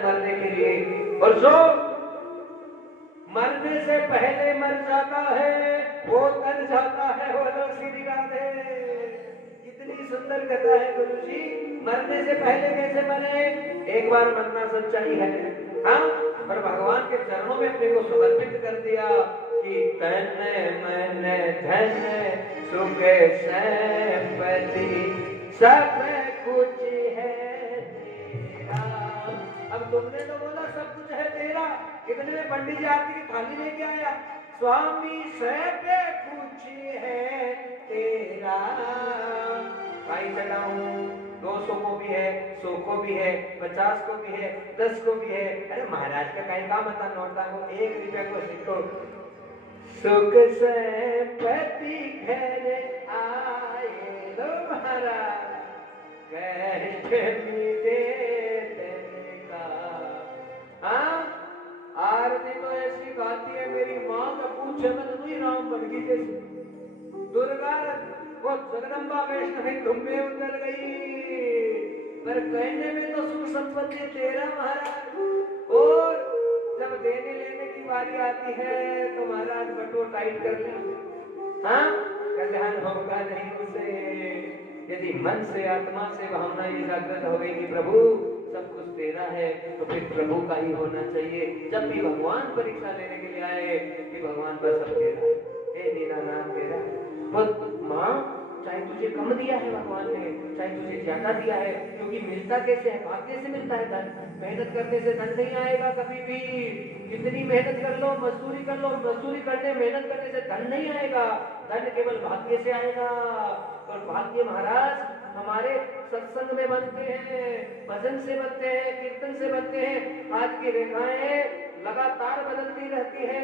है मरने के लिए। और जो मरने से पहले मर जाता है वो तर जाता है। बोलो श्री राधे। कितनी सुंदर कथा है गुरु जी। मरने से पहले कैसे मरे, एक बार मरना सच्चाई है। हाँ, पर भगवान के चरणों में अपने को समर्पित कर दिया कि तन मन धन सुख संपत्ति सब कुछ है तेरा। अब तुमने तो बोला सब कुछ है तेरा, इतने में पंडित जी आरती की थाली लेके आया। स्वामी सब कुछ है तेरा। भाई चढ़ाऊं 200 को भी है, 100 को भी है, 50 को भी है, 10 को भी है। अरे महाराज का कहीं काम बता, नोटा को 1 रुपया को सीखो। सुख संपत्ति घर आए लो महाराज, कष्ट मिटे तेरा। हाँ, आरती तो ऐसी गाती है मेरी माँ का पूछे मत, तू ही राम बन गई जैसी। दुर्गा वो जगदम्बा वैष्णवी तुम में उतर गई, पर कहने में तो सुख संपत्ति तेरा महाराज। और जब देने लेने की बारी आती है तो महाराज बटो टाइट कर ले। हाँ, कल्याण होगा नहीं उसे। यदि मन से आत्मा से भावना ये जागृत हो गई कि प्रभु सब कुछ तेरा है, तो फिर प्रभु का ही होना चाहिए। जब भी भगवान परीक्षा लेने के लिए आए कि भगवान पर सब तेरा है, हे दीनानाथ तेरा है। माँ, चाहे तुझे कम दिया है भगवान ने, चाहे तुझे ज्यादा दिया है, क्योंकि मिलता कैसे है, भाग्य से मिलता है धन। मेहनत करने से धन नहीं आएगा कभी भी। कितनी मेहनत कर लो, मजदूरी कर लो, मजदूरी करने मेहनत करने से धन नहीं आएगा। धन केवल भाग्य से आएगा। और भाग्य महाराज हमारे सत्संग में बनते हैं, भजन से बनते हैं, कीर्तन से बनते हैं। आज की रेखाएं लगातार बदलती रहती है।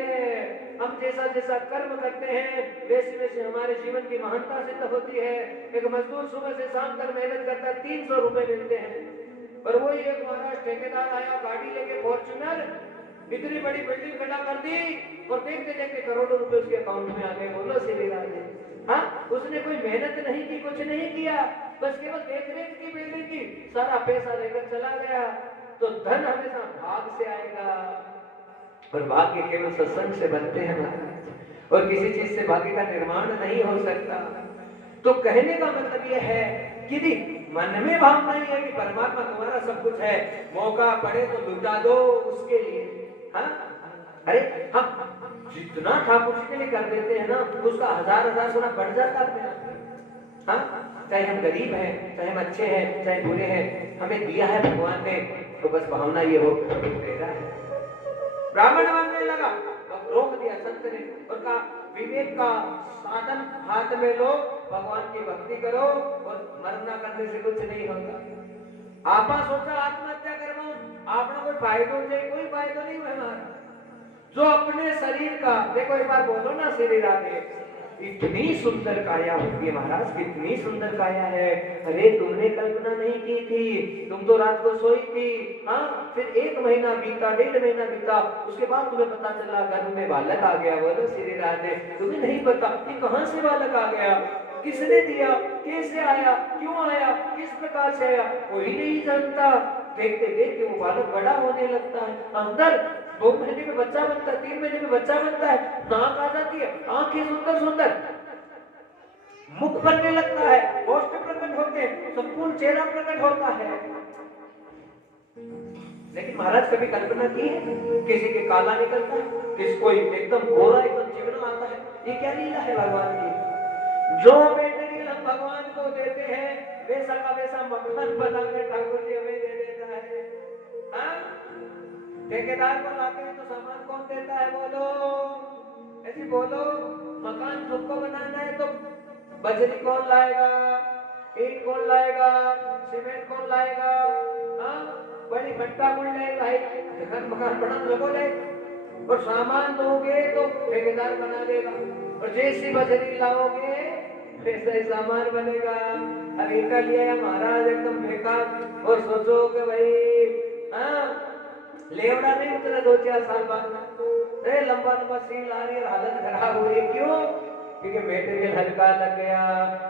हम जैसा जैसा कर्म करते हैं वैसे वैसे हमारे जीवन की महानता सिद्ध होती है। एक मजदूर सुबह से शाम तक मेहनत करता है, 300 रुपए मिलते हैं। पर वही एक महाराज ठेकेदार आया गाड़ी लेके फॉर्च्यूनर, इतनी बड़ी बिल्डिंग खड़ा कर दी और देखते देखते करोड़ों रुपए उसके अकाउंट में आ गए। बोलो श्री राधे। हाँ, उसने कोई मेहनत नहीं की, कुछ नहीं किया, बस केवल देख रेख की बिल्डिंग की, सारा पैसा लेकर चला गया। तो धन हमेशा भाग से आएगा और भाग्य केवल सत्संग से बनते हैं महाराज, और किसी चीज से भाग्य का निर्माण नहीं हो सकता। तो कहने का मतलब यह है कि मन में भाव नहीं है कि परमात्मा तुम्हारा सब कुछ है, मौका पड़े तो लुटा दो उसके लिए। हाँ, अरे हम जितना ठाकुर जी के लिए कर देते हैं ना, उसका 1000 गुना बढ़ जाता है। हाँ, चाहे हम गरीब हैं, चाहे हम अच्छे हैं, चाहे बुरे हैं, हमें दिया है भगवान ने, तो बस भावना ये हो तेरा है। ब्राह्मण मानने लगा, रोक दिया संत ने और कहा विवेक का साधन हाथ में लो, भगवान की भक्ति करो और मरना करने से कुछ नहीं होगा। आपा सोचा आत्महत्या करवाऊं, आपने कोई फायदा नहीं, कोई फायदा नहीं हुआ हमारा। जो अपने शरीर का देखो, एक बार बोलो ना श्री राधे। इतनी सुंदर काया होती है महाराज, कितनी सुंदर काया है। अरे तुमने कल्पना नहीं की थी, तुम तो रात को सोई थी। हाँ, फिर 1 महीना बीता, 1.5 महीना बीता, उसके बाद तुम्हें पता चला गर्भ में बालक आ गया। बोलो श्री राधे। तुम्हें नहीं पता कि कहां से बालक आ गया, किसने दिया, कैसे आया, क्यों आया, किस प्रकार से आया, कोई नहीं जानता। देखते देखते वो बालक बड़ा होने लगता है। अंदर 2 महीने में बच्चा बनता है, 3 महीने में बच्चा बनता है, नाक आ जाती है, आंखें सुंदर सुंदर, मुख बनने लगता है, होष्ठ प्रकट होते हैं, संपूर्ण चेहरा प्रकट होता है। लेकिन महाराज कभी कल्पना की है किसी के काला निकलता है, किसको एकदम गोरा, एकदम चिकना आता है? ये क्या लीला है भगवान की। जो मेटेरियल हम भगवान को देते हैं वैसा का वैसा मक्खन बनाकर ठाकुर जी हमें दे देता है। हाँ? ठेकेदार को लाते हैं तो सामान कौन देता है? बोलो ऐसी बोलो। मकान खुद को बनाना है तो बजरी कौन लाएगा, ईंट कौन लाएगा, सीमेंट कौन लाएगा? हाँ, बड़ी भट्टा कौन लाएगा? घर मकान बना लगो ले, और सामान दोगे तो ठेकेदार बना देगा, और जैसी बजरी लाओगे वैसा ही सामान बनेगा। अब ईटा लिया महाराज एकदम बेकार, और सोचो कि भाई हाँ लेवड़ा नहीं उतरा 2-4 साल बाद, अरे लंबा लंबा सील आ रही है, हालत खराब हो रही है। क्यों? क्योंकि मेटेरियल हल्का लग गया।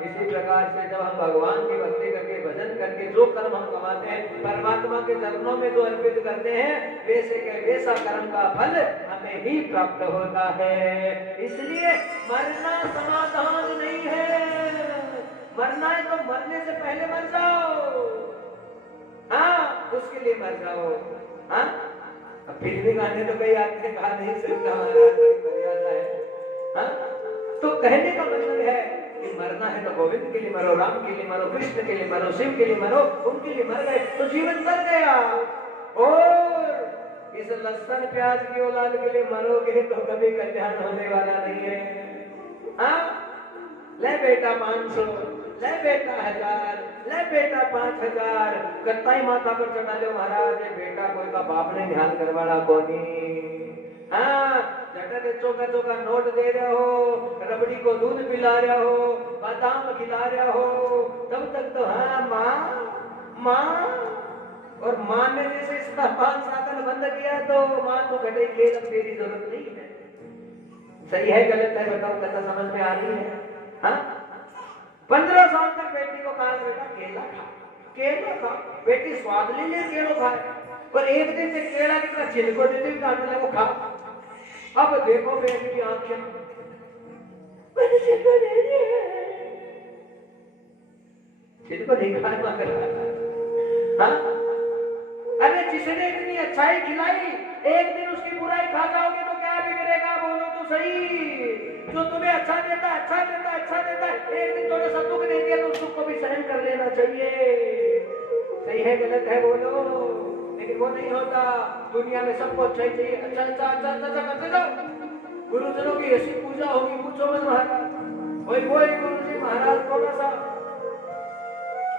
इसी प्रकार से जब हम भगवान की भक्ति करके भजन करके जो कर्म हम कमाते हैं परमात्मा के चरणों में जो अर्पित करते हैं वैसे के वैसा कर्म का फल हमें ही प्राप्त होता है। इसलिए मरना समाधान नहीं है। मरना है तो मरने से पहले मर जाओ। हाँ, उसके लिए मर जाओ। हाँ, फिल्मी गाने तो कई आपने कहा नहीं सकता, महाराज मर्यादा है। हाँ, तो कहने का मतलब है कि मरना है तो गोविंद के लिए मरो, राम के लिए मरो, कृष्ण के लिए मरो, शिव के लिए मरो। उनके लिए मर गए तो जीवन तर गया। और इस लहसुन प्याज की औलाद के लिए मरोगे तो कभी कल्याण होने वाला नहीं है। हाँ, ले बेटा 500, ले बेटा 1000, ले बेटा 5000, कत्ताई माथा पर चढ़ा लो महाराज। बेटा कोई का बाप ने ध्यान करवाना कोनी। हाँ, जटा चौका चौका नोट दे रहे हो, रबड़ी को दूध पिला रहे हो, बादाम खिला रहे हो, तब तक तो हाँ माँ माँ। और माँ ने जैसे इसका 5 साधन बंद किया तो माँ तो घटे के तेरी जरूरत नहीं है। सही है गलत है बताओ, कथा समझ में आ रही है? हाँ, 15 साल तक बेटी को कहा बेटा केला खा, केला खा। बेटी स्वाद ले ले केलो खाए, पर एक दिन से केला कितना छिलको देते काटने लगे खा। अब देखो बेटी की आंखें छिलको नहीं खाए मगर। हाँ, अरे जिसने इतनी अच्छाई खिलाई एक दिन उसकी बुराई खा जाओगे तो क्या बिगड़ेगा? बोलो तो सही। जो तुम्हें अच्छा देता है, एक दिन थोड़ा सा दुख दे दिया तो उसको भी सहन कर लेना चाहिए। सही है गलत है बोलो? लेकिन वो नहीं होता। दुनिया में सबको अच्छा ही चाहिए। अच्छा अच्छा अच्छा अच्छा करते जाओ। गुरुजनों की ऐसी पूजा होगी पूछो मत महाराज। वही गुरु जी महाराज थोड़ा सा,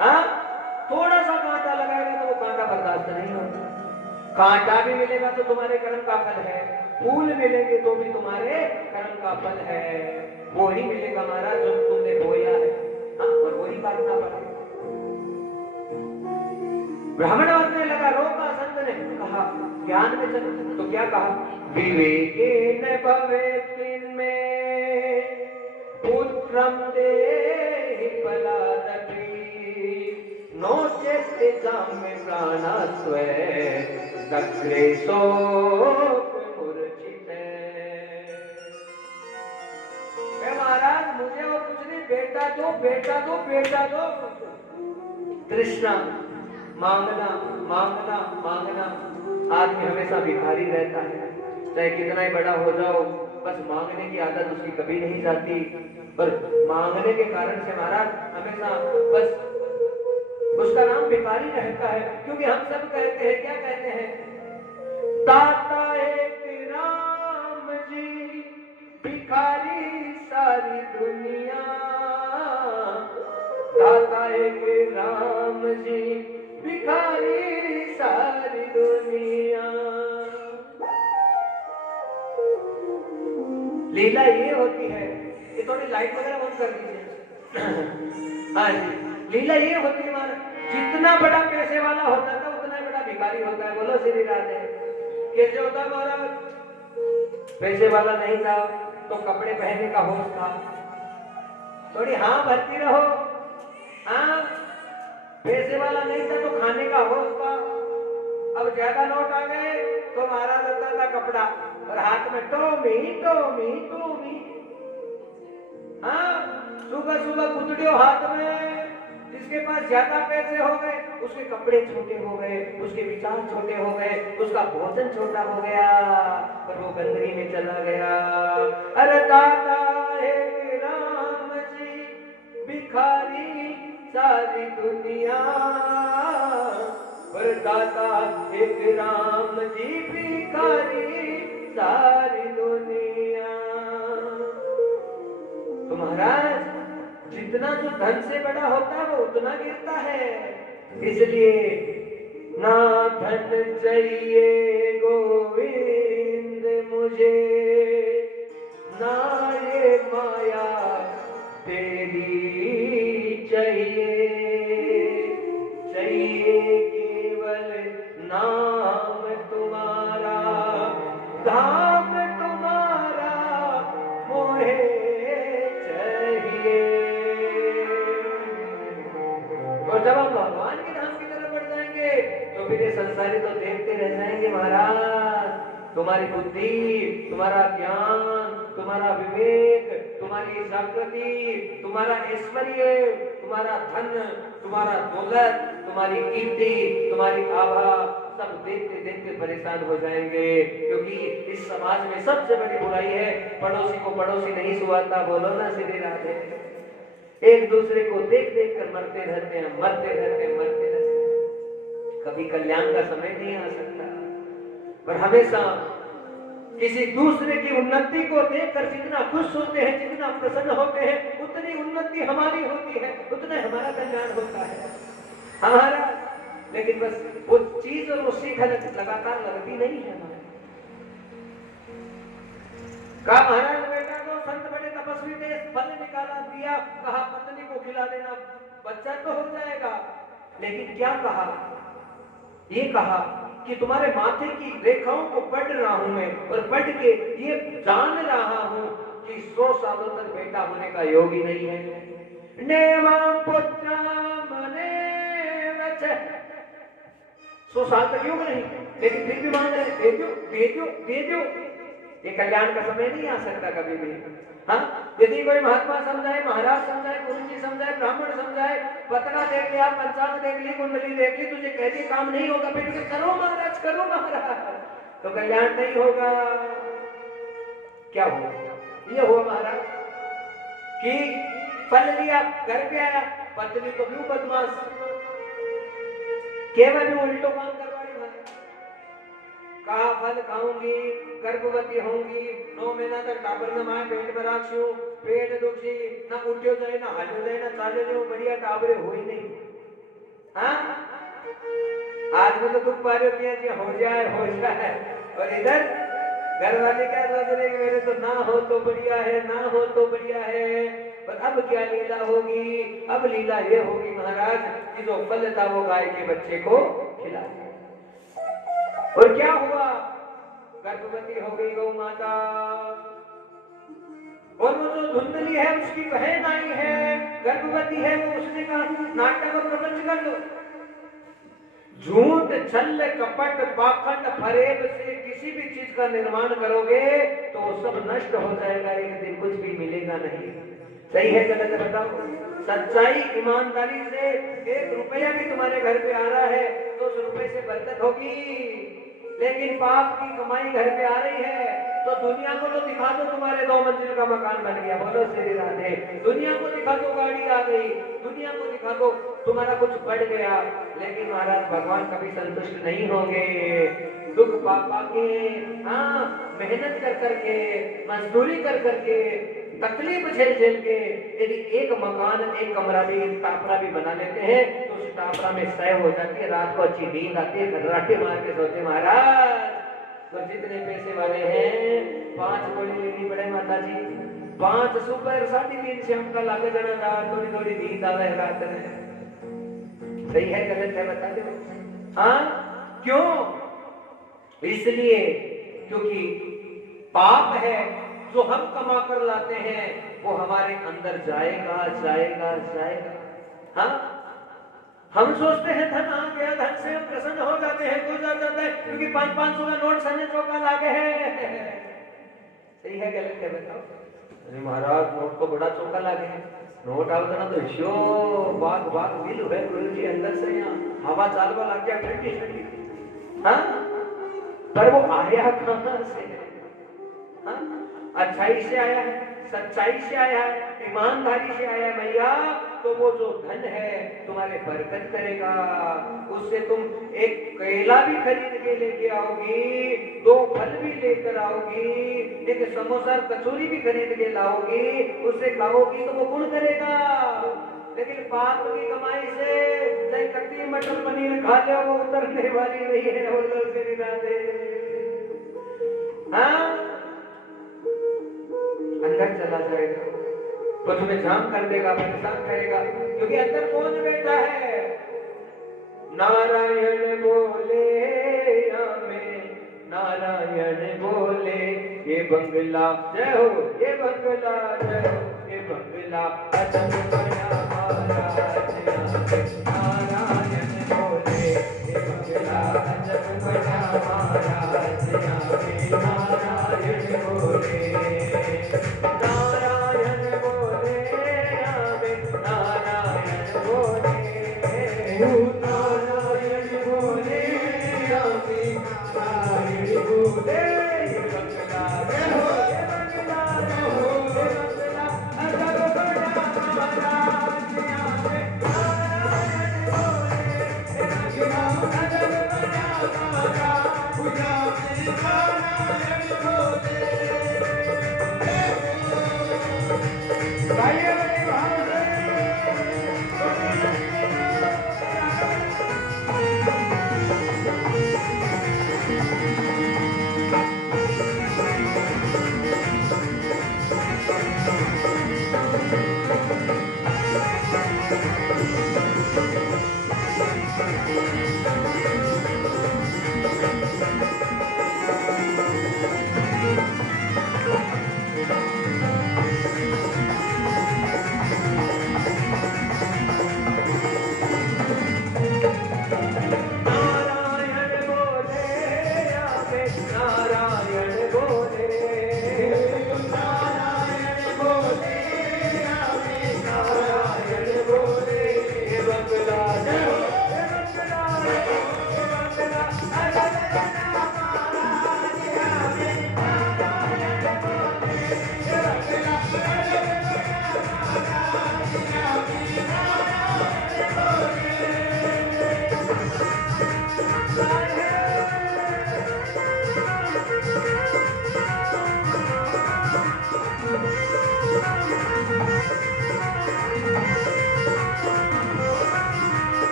हाँ, थोड़ा सा कांटा लगाएगा तो वो कांटा बर्दाश्त नहीं होता। कांटा भी मिलेगा तो तुम्हारे कर्म का फल है, फूल मिलेंगे तो भी तुम्हारे कर्म का फल है। वो ही मिलेगा महाराज जो तुमने बोया है। हाँ, और वही काटना पड़ेगा। ब्राह्मण बनने लगा, रोका संत ने, कहा ज्ञान में चल। तो क्या कहा? विवेकेन भवेत् में पुत्रम देहि बलादपि नो चेत् जाम्ये प्राणस्वे दग्रेशो मूर्छिते। महाराज मुझे और कुछ नहीं, बेटा दो बेटा दो बेटा दो। तृष्णा, मांगना मांगना मांगना। आदमी हमेशा भिखारी रहता है, चाहे कितना ही बड़ा हो जाओ, बस मांगने की आदत उसकी कभी नहीं जाती। पर मांगने के कारण से महाराज हमेशा बस उसका नाम भिखारी रहता है। क्योंकि हम सब कहते हैं, क्या कहते हैं? दाता एक राम जी, भिखारी सारी दुनिया। दाता एक राम जी, भिखारी सारी दुनिया। लीला ये होती है, ये थोड़ी लाइट वगैरह बंद कर दीजिए। हाँ जी, लीला ये होती है महाराज, जितना बड़ा पैसे वाला होता है उतना बड़ा भिखारी होता है। बोलो श्री राधे। कैसे होता है महाराज? पैसे वाला नहीं था तो कपड़े पहनने का होश था, थोड़ी हाँ भरती रहो। हाँ, पैसे वाला नहीं था तो खाने का होश था। अब ज्यादा नोट आ गए तो महाराज होता था कपड़ा और हाथ में टोमी टोमी टोमी। हाँ, सुबह सुबह कुतड़ियों हाथ में। जिसके पास ज्यादा पैसे हो गए उसके कपड़े छोटे हो गए, उसके विचार छोटे हो गए, उसका भोजन छोटा हो गया और वो गंदगी में चला गया। अरे दाता है राम जी, भिखारी सारी दुनिया। और दाता एक राम जी, भिखारी सारी दुनिया। तो महाराज जितना जो धन से बड़ा होता है वो उतना गिरता है। इसलिए ना धन चाहिए गोविंद मुझे, ना ये माया तेरी चाहिए। चाहिए केवल नाम तुम्हारा, धाम तुम्हारा मोहे चाहिए। और जवाब तुम्हारी बुद्धि, तुम्हारा ज्ञान, तुम्हारा विवेक, तुम्हारी जागृति, तुम्हारा ऐश्वर्य, तुम्हारा धन, तुम्हारा दौलत, तुम्हारी कीर्ति, तुम्हारी आभा, सब देखते देखते परेशान हो जाएंगे। क्योंकि इस समाज में सबसे बड़ी बुराई है पड़ोसी को पड़ोसी नहीं सुहाता। बोलो ना सीधे राधे। एक दूसरे को देख देख कर मरते रहते हैं, मरते रहते हैं, मरते रहते हैं। कभी कल्याण का समय नहीं आ सकता, पर हमेशा किसी दूसरे की उन्नति को देखकर जितना खुश होते हैं, जितना प्रसन्न होते हैं, उतनी उन्नति हमारी होती है, उतना हमारा कल्याण होता है हमारा। लेकिन बस वो चीज और वो सीख लगातार लगती नहीं है हमारे। कहा महाराज बेटा को संत बड़े तपस्वी थे, फल निकाला दिया, कहा पत्नी को खिला देना, बच्चा तो हो जाएगा। लेकिन क्या कहा? ये कहा कि तुम्हारे माथे की रेखाओं को पढ़ रहा हूं मैं, और पढ़ के ये जान रहा हूं कि 100 सालों तक बेटा होने का योग ही नहीं है। नेवा पुत्र मने 100 साल तक योग नहीं, लेकिन फिर भी मांग रहे, दे दो दे दो दे दो। ये कल्याण का समय नहीं आ सकता कभी भी। हाँ, यदि कोई महात्मा समझाए, महाराज समझाए, गुरु जी समझाए, ब्राह्मण समझाए, पतना देख लिया, पंचांग देख ली, कुंडली देख ली, तुझे कह दिए काम नहीं होगा, फिर करो महाराज, करो महाराज, तो कल्याण नहीं होगा। क्या हुआ? ये हुआ महाराज कि फल लिया, घर पे आया, पत्नी तो क्यों बदमाश, केवल उल्टो काम करवाई। कहा फल खाऊंगी, गर्भवती होंगी, 9 महीना तक टाबर न माए, पेट में राखू, पेट दुखी, ना उठ्यो जाए, ना हालो जाए, ना चाले जाए, बढ़िया टाबरे हो ही नहीं। हाँ, आज में तो दुख पा रहे हो कि हो जाए हो जाए, और इधर घर वाले क्या सोच रहे, मेरे तो ना हो तो बढ़िया है, ना हो तो बढ़िया है। पर अब क्या लीला होगी? अब लीला ये होगी महाराज कि जो फल था वो गाय के बच्चे को खिला दिया। और क्या हुआ? गर्भवती हो गई गौ माता, और वो जो धुंधली है उसकी बहन आई है, गर्भवती है, वो उसने कहा नाटक और प्रपंच कर लो। झूठ, छल, कपट, पाखंड, फरेब से किसी भी चीज का निर्माण करोगे तो वो सब नष्ट हो जाएगा, एक दिन कुछ भी मिलेगा नहीं। सही है गलत बताओ? सच्चाई ईमानदारी से 1 रुपया भी तुम्हारे घर पे आ रहा है तो उस रुपए से बरकत होगी। लेकिन पाप की कमाई घर पे आ रही है तो दुनिया को तो दिखा दो तुम्हारे 2 मंजिल का मकान बन गया, बोलो श्री राधे। दुनिया को दिखा दो गाड़ी आ गई, दुनिया को दिखा दो तुम्हारा कुछ बढ़ गया, लेकिन महाराज भगवान कभी संतुष्ट नहीं होंगे। दुख पापा के, हाँ, मेहनत कर करके, मजदूरी कर करके, तकलीफ झेल झेल के यदि एक मकान, एक कमरा भी, एक टापरा भी बना लेते हैं तो उस टापरा में सह हो जाती है, रात को अच्छी नींद आती है, खर्राटे मार के सोते महाराज। तो जितने पैसे वाले हैं 5 गोली लेनी पड़े माता जी, 5 सुपर 3.5 शाम का लागे जाना, थोड़ी थोड़ी नींद आवे रात में। सही है गलत है बता दो? हाँ, क्यों? इसलिए क्योंकि पाप है जो हम कमा कर लाते हैं वो हमारे अंदर जाएगा जाएगा जाएगा। हाँ, हम सोचते हैं धन आ गया, धन से हम प्रसन्न हो जाते हैं, खुश हो जाते हैं, क्योंकि 500 का नोट सन्ने चौका लागे है। सही है गलत है बताओ? अरे महाराज नोट तो बड़ा चौका लागे है, नोट आवता ना तो शो बाग बाग दिल है गुरु जी, अंदर से यहाँ हवा चालवा लग गया ठंडी ठंडी। हाँ, पर वो आया कहां से? हाँ, अच्छाई से आया है, सच्चाई से आया है, ईमानदारी से आया है भैया। तो वो जो धन है तुम्हारे बरकत करेगा, उससे तुम एक केला भी खरीद के लेके आओगी, 2 फल भी लेकर आओगी, एक समोसा कचौरी भी खरीद के लाओगी, उससे खाओगी तो वो गुण करेगा। लेकिन पाप की कमाई से चाहे कच्ची मटर पनीर खा ले वो उतरने वाली नहीं है, वो लोग से निरादे। हाँ, अंदर चला जाएगा तो तुम्हें जाम कर देगा, परेशान करेगा, क्योंकि अंदर कौन बैठा है? नारायण बोले हमें, नारायण बोले ये बंगला जय हो, ये बंगला जय हो, ये बंगला अजब बना महाराज। नारायण बोले ये बंगला अजब बना महाराज। नारायण बोले ये बंगला जय हो ये बंगला जय हो ये बंगला अजब बड़ा महाराज यहाँ पे नारायण बोले ये बंगला अजब बड़ा महाराज पूजा में नारायण बोले भाइयों बड़े भाव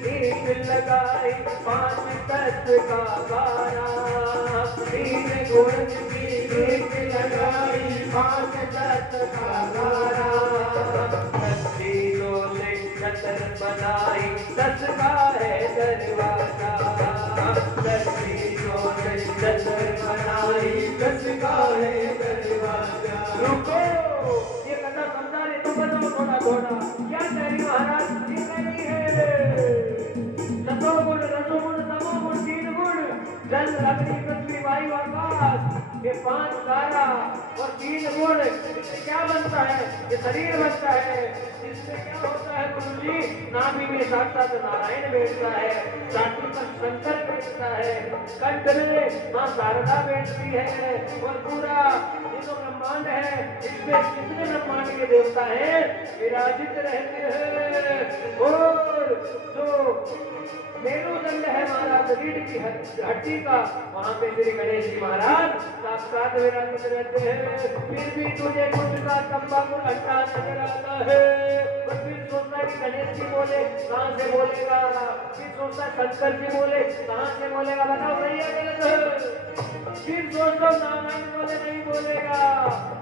से लगाई 5 तत्व का गाना तीन गुण की एक लगाई 5 तत्व का गाना 10 चीजों से छतर बनाई 10 का है दरवाजा 10 चीजों से छतर बनाई 10 का है दरवाजा रुको ये कथा समझा रहे तुम बताओ थोड़ा थोड़ा क्या कह रही महाराज ये नहीं है सतोगुण रजोगुण तमोगुण 3 गुण जल अग्नि पृथ्वी वायु आकाश ये 5 तारा और 3 गुण इससे क्या बनता है ये शरीर बनता है इससे क्या होता है गुरु जी नाभि में साक्षात नारायण बैठता है छाती पर शंकर बैठता है कंठ में मां शारदा बैठती है और पूरा ये जो ब्रह्मांड है इसमें कितने ब्रह्मांड के देवता हैं विराजित रहते हैं और जो मेरुदंड है महाराज रीढ़ की हड्डी का वहां पे श्री गणेश जी महाराज साक्षात विराजित रहते हैं फिर भी तुझे कुछ का तंबाकू हट्टा नजर आता है और फिर सोचता है कि गणेश जी बोले कहां से बोलेगा फिर सोचता है शंकर जी बोले कहां से बोलेगा बताओ सही है गलत है फिर सोचता नारायण बोले नहीं बोलेगा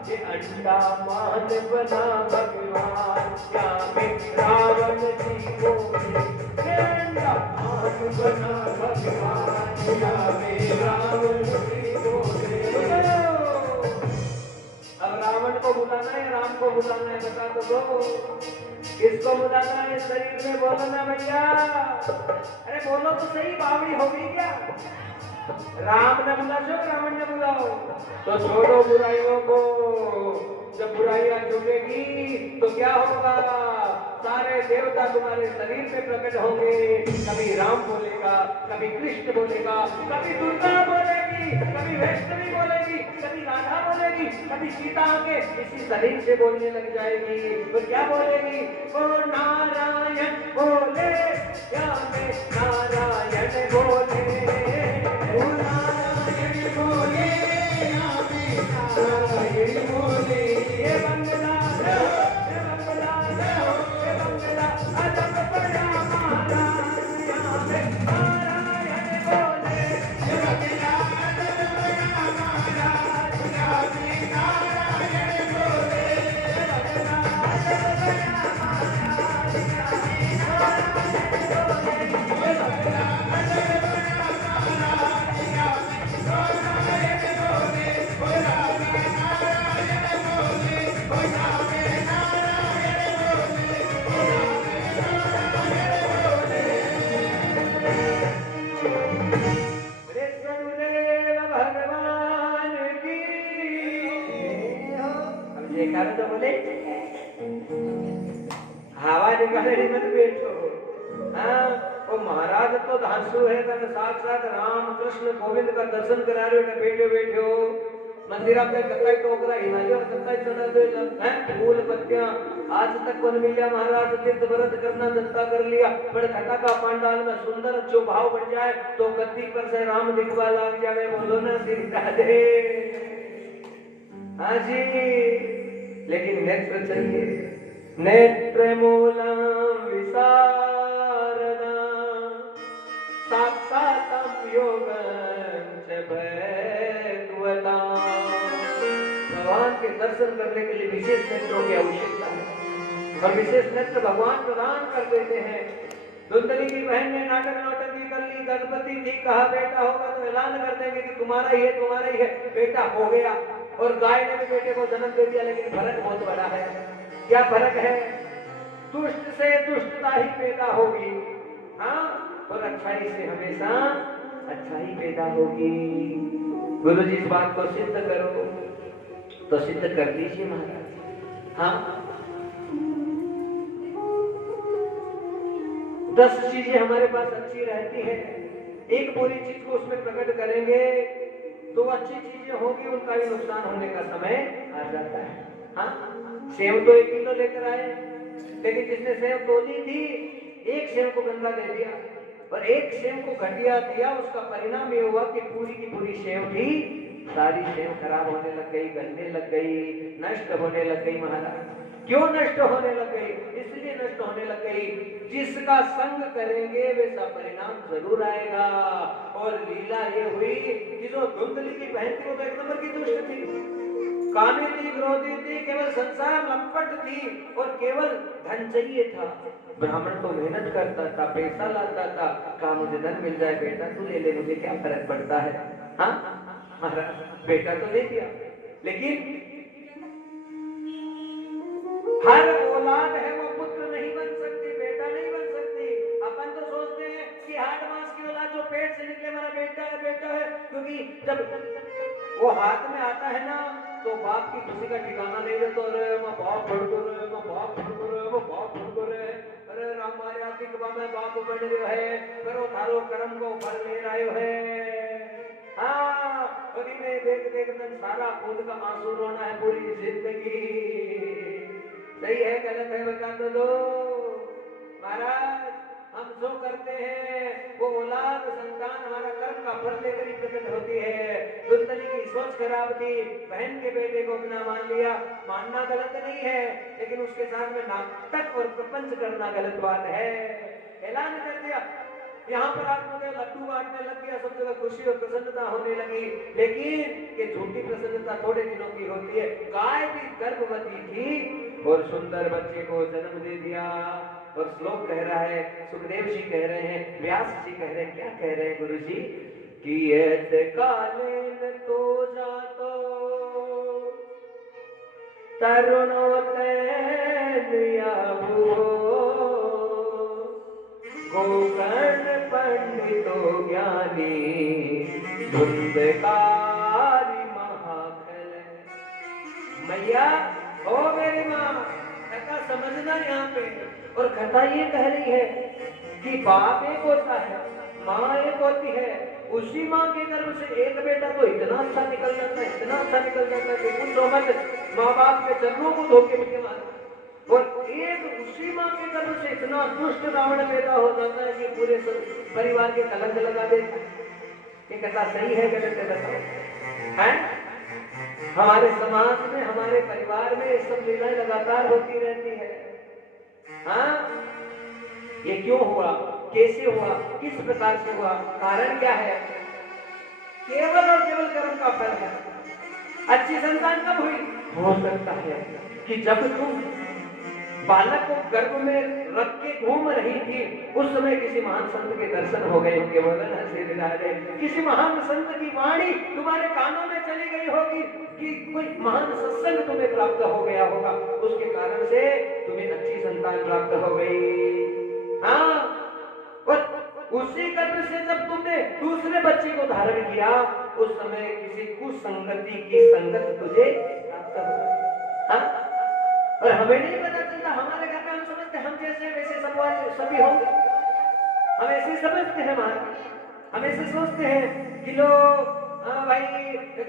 ये अंडा मान बना भगवान क्या में रावण जी बोले बना भगवान क्या में रावण जी बोले अब रावण को बुलाना है राम को बुलाना है बता तो दो किसको बुलाना है शरीर में बोलो ना भैया अरे बोलो तो सही बावड़ी हो गई क्या राम ने बुला दो रावण ने बुलाओ तो छोड़ो बुराइयों को जब बुराइयां छूटेगी तो क्या होगा सारे देवता तुम्हारे शरीर में प्रकट होंगे कभी राम बोलेगा कभी कृष्ण बोलेगा कभी दुर्गा बोलेगी कभी वैष्णवी बोलेगी कभी राधा बोलेगी कभी सीता आके इसी शरीर से बोलने लग जाएगी तो क्या बोलेगी ओ नारायण बोले क्या मैं नारायण बोले ओ नारायण बोले या मैं नारायण बोले ये बंगला अजब बड़ा महाराज यहाँ पे नारायण बोले ये बंगला अजब बड़ा महाराज यहाँ पे नारायण बोले ये बंगला अजब बड़ा महाराज यहाँ पे नारायण बोले ये बंगला अजब बड़ा देखा तो बोले हवा निकाले मत बैठो। हाँ, वो महाराज तो धांसू है, साक्षात राम कृष्ण गोविंद का दर्शन करा रहे हो, बैठे बैठे हो मंदिर पे कत्ताई टोकरा हिला दो, कत्ताई चढ़ा दो, हैं फूल पत्तियां। आज तक कौन मिला महाराज तीर्थ व्रत करना जनता कर लिया, बड़े खटा का पंडाल में सुंदर अच्छो भाव बन जाए तो गद्दी पर से राम दिखवा लग जावे, बोलो ना श्री राधे। हाँ जी, लेकिन नेत्र चाहिए, नेत्र मूलम विशारदा साक्षातम योगं च भगवता। भगवान के दर्शन करने के लिए विशेष नेत्रों की आवश्यकता है और विशेष नेत्र भगवान प्रदान कर देते हैं। धुंधली की बहन ने नाटक नौटंकी कर ली, गणपति जी कहा बेटा होगा तो ऐलान कर देंगे कि तुम्हारा ही है, तुम्हारा ही है, बेटा हो गया। और गाय ने भी बेटे को जन्म दे दिया, लेकिन फर्क बहुत बड़ा है। क्या फर्क है? दुष्ट से दुष्टता ही पैदा होगी, हाँ, और अच्छाई से हमेशा अच्छाई पैदा होगी। गुरु जी इस बात को सिद्ध करो, तो सिद्ध कर दीजिए महाराज। हाँ, 10 चीजें हमारे पास अच्छी रहती है, एक बुरी चीज को उसमें प्रकट करेंगे तो अच्छी चीजें होगी, उनका भी नुकसान होने का समय आ जाता है। हाँ, सेव तो 1 किलो लेकर आए, लेकिन जिसने सेव तोली थी, एक सेव को गंदा दे दिया और एक सेव को घटिया दिया। उसका परिणाम ये हुआ कि पूरी की पूरी सेव थी, सारी सेव खराब होने लग गई, गलने लग गई, नष्ट होने लग गई। महाराज क्यों नष्ट होने लग गई? इसलिए नष्ट होने लग गई, जिसका संग करेंगे वैसा परिणाम जरूर आएगा। और लीला ये हुई कि जो धुंधली की बहन थी वो तो 1 नंबर की दुष्ट थी, कामी थी, क्रोधी थी, केवल संसार लंपट थी और केवल धन चाहिए था। ब्राह्मण तो मेहनत करता था, पैसा लाता था, कहा मुझे धन मिल जाए बेटा तू ले ले, मुझे क्या फर्क पड़ता है। हाँ महाराज, बेटा तो दे दिया, लेकिन हर औलाद है वो पुत्र नहीं बन सकती, बेटा नहीं बन सकती। अपन तो सोचते हैं कि 8 मास की औलाद जो पेट से निकले मेरा बेटा है, बेटा है, क्योंकि जब वो हाथ में आता है ना तो बाप की खुशी का ठिकाना नहीं रहता। अरे मैं बाप भड़को रहे, मैं बाप भड़को रहे, मैं बाप भड़को रहे, अरे राम मारे आपकी कबा में बाप बन रहे है, करो थारो कर्म को फल ले रहे है। हाँ, कभी में देख देख सारा खुद का आंसू रोना है पूरी जिंदगी। सही है गलत है बता तो दो महाराज। हम जो करते हैं वो औलाद संतान हमारा कर्म का फल लेकर ही प्रकट होती है। धुंधली की सोच खराब थी, बहन के बेटे को अपना मान लिया। मानना गलत नहीं है, लेकिन उसके साथ में नाटक और प्रपंच करना गलत बात है। ऐलान कर दिया, यहाँ पर आत्मदेव लड्डू बांटने लग गया, सब जगह खुशी और प्रसन्नता होने लगी। लेकिन ये झूठी प्रसन्नता थोड़े दिनों की होती है। गाय भी गर्भवती थी और सुंदर बच्चे को जन्म दे दिया। और श्लोक कह रहा है, सुखदेव जी कह रहे हैं, व्यास जी कह रहे हैं, क्या कह रहे हैं गुरु जी? कि ऐसे कालीन तो जातो तरुणों तैनिया गोकर्ण पंडितो ज्ञानी धुंधकारी महाखल। मैया ओ मेरी माँ, कथा समझना यहाँ पे। और कथा ये कह रही है कि बाप एक होता है, माँ एक होती है। उसी माँ के गर्भ से एक बेटा तो इतना अच्छा निकल जाता है, इतना अच्छा निकल जाता है कि कुछ मत माँ बाप के चरणों को धोके बिके मार। और एक उसी माँ के गर्भ से इतना दुष्ट रावण पैदा हो जाता है कि पूरे परिवार के कलंक लगा देता है। ये कथा सही है गलत है बताओ? है हमारे समाज में, हमारे परिवार में ये सब लीलाएं लगातार होती रहती है। हाँ, ये क्यों हुआ, कैसे हुआ, किस प्रकार से हुआ, कारण क्या है? केवल और केवल कर्म का फल है। अच्छी संतान कब हुई? हो सकता है कि जब तुम बालक को गर्भ में रख के घूम रही थी, उस समय किसी महान संत के दर्शन हो गए होंगे। बोलना श्री राधे। किसी महान संत की वाणी तुम्हारे कानों में चली गई होगी कि कोई महान सत्संग तुम्हें प्राप्त हो गया होगा, उसके कारण से तुम्हें अच्छी संतान प्राप्त हो गई। हाँ, और उसी गर्भ से जब तुमने दूसरे बच्चे को धारण किया, उस समय किसी कुसंगति की संगत तुझे प्राप्त हो गई। हाँ, हमें नहीं पता चलता, हमारे घर में हम समझते हम जैसे वैसे सब सभी होंगे, हम ऐसे समझते हैं। हम ऐसे सोचते हैं कि लो हाँ भाई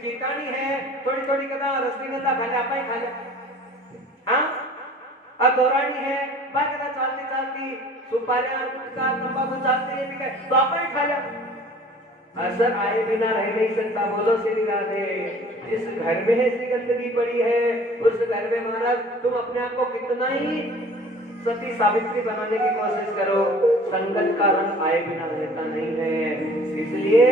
जीतानी है, थोड़ी थोड़ी कदा रसगुल्ला खा ले, आप ही खा ले। हाँ अब दौरानी है, बात कदा चलती चलती सुपारियां गुटखा तंबाकू चलती है, भी तो आप ही खा ले। असर आए बिना रह नहीं सकता। बोलो श्री राधे। जिस घर में ऐसी गंदगी पड़ी है उस घर में महाराज तुम अपने आप को कितना ही सती सावित्री बनाने की कोशिश करो, संगत का रंग आए बिना रहता नहीं है। इसलिए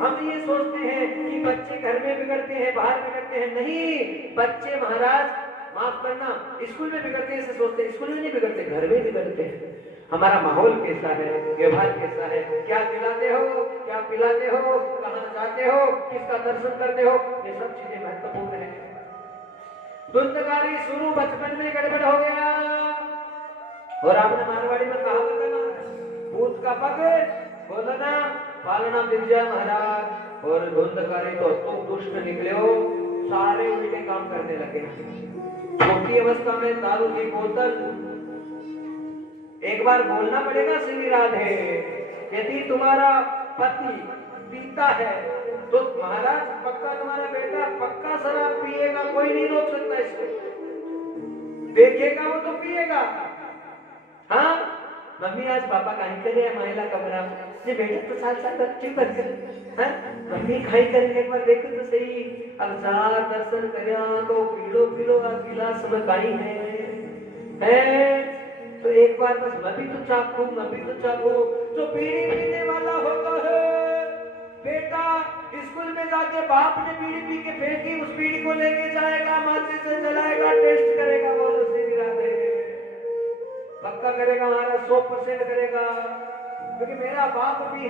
हम ये सोचते हैं कि बच्चे घर में बिगड़ते हैं, बाहर बिगड़ते हैं। नहीं, बच्चे महाराज माफ करना स्कूल में बिगड़ते हैं, ऐसे सोचते हैं। स्कूल में नहीं बिगड़ते, घर में बिगड़ते हैं। हमारा माहौल कैसा है, व्यवहार कैसा है, क्या खिलाते हो, क्या पिलाते हो, कहाँ जाते हो, किसका दर्शन करते हो, ये सब चीजें महत्वपूर्ण है। धुंधकारी शुरू बचपन में गड़बड़ हो गया। और आपने मारवाड़ी में कहावत है ना, भूत का पग बोलो ना पालना दिव्या महाराज। और धुंधकारी तो दुष्ट निकले हो, सारे उल्टे काम करने लगे। छोटी अवस्था में दारू की बोतल, एक बार बोलना पड़ेगा श्री राधे। यदि तुम्हारा पति पीता है तो महाराज पक्का तुम्हारा बेटा पक्का शराब पिएगा, कोई नहीं रोक सकता इसको। देखेगा वो तो पिएगा। हाँ मम्मी आज पापा कहीं करे महिला कमरा में, ये बेटा तो साथ साथ अच्छी बात कर, मम्मी खाई करेंगे, एक बार देखो तो सही। अब चार दर्शन करया तो पीलो पीलो गिलास में काई है तो एक बार बस मैं भी तो चाकू, मैं भी तो चाकू। जो बीड़ी पीने वाला होता है बेटा, स्कूल में जाके बाप ने बीड़ी पी के फेंकी, उस बीड़ी को लेके जाएगा, माचिस से जलाएगा, टेस्ट करेगा। बोलो श्री राधे। पक्का करेगा हमारा 100% करेगा, क्योंकि मेरा बाप भी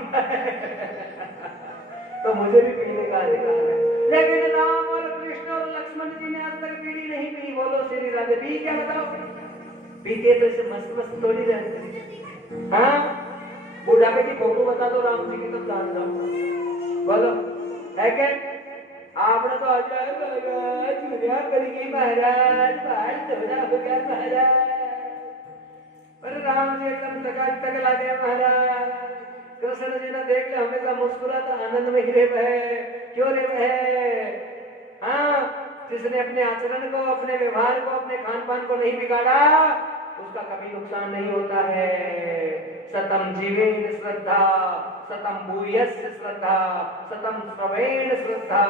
तो मुझे भी पीने का अधिकार है। लेकिन राम और कृष्ण और लक्ष्मण जी ने आज तक बीड़ी नहीं पी। बोलो श्री राधे। पी क्या बताओ? पीते तो ऐसे मस्त मस्त थोड़ी रहते। हाँ बुढ़ापे की फोटो बता दो राम जी की तो जान जाओ। बोलो है क्या? आपने तो दुनिया करेगी महाराज, महाराज। अरे राम जी एकदम टक ला गया महाराज। कृष्ण जी ने देख लिया, हमेशा मुस्कुराता आनंद में गिरे वह क्यों रे वह। हाँ जिसने अपने आचरण को, अपने व्यवहार को, अपने खान पान को नहीं बिगाड़ा उसका कभी नुकसान नहीं होता है। सतम जीवेन श्रद्धा, सतम भूयस्य श्रद्धा, सतम श्रवेण श्रद्धा,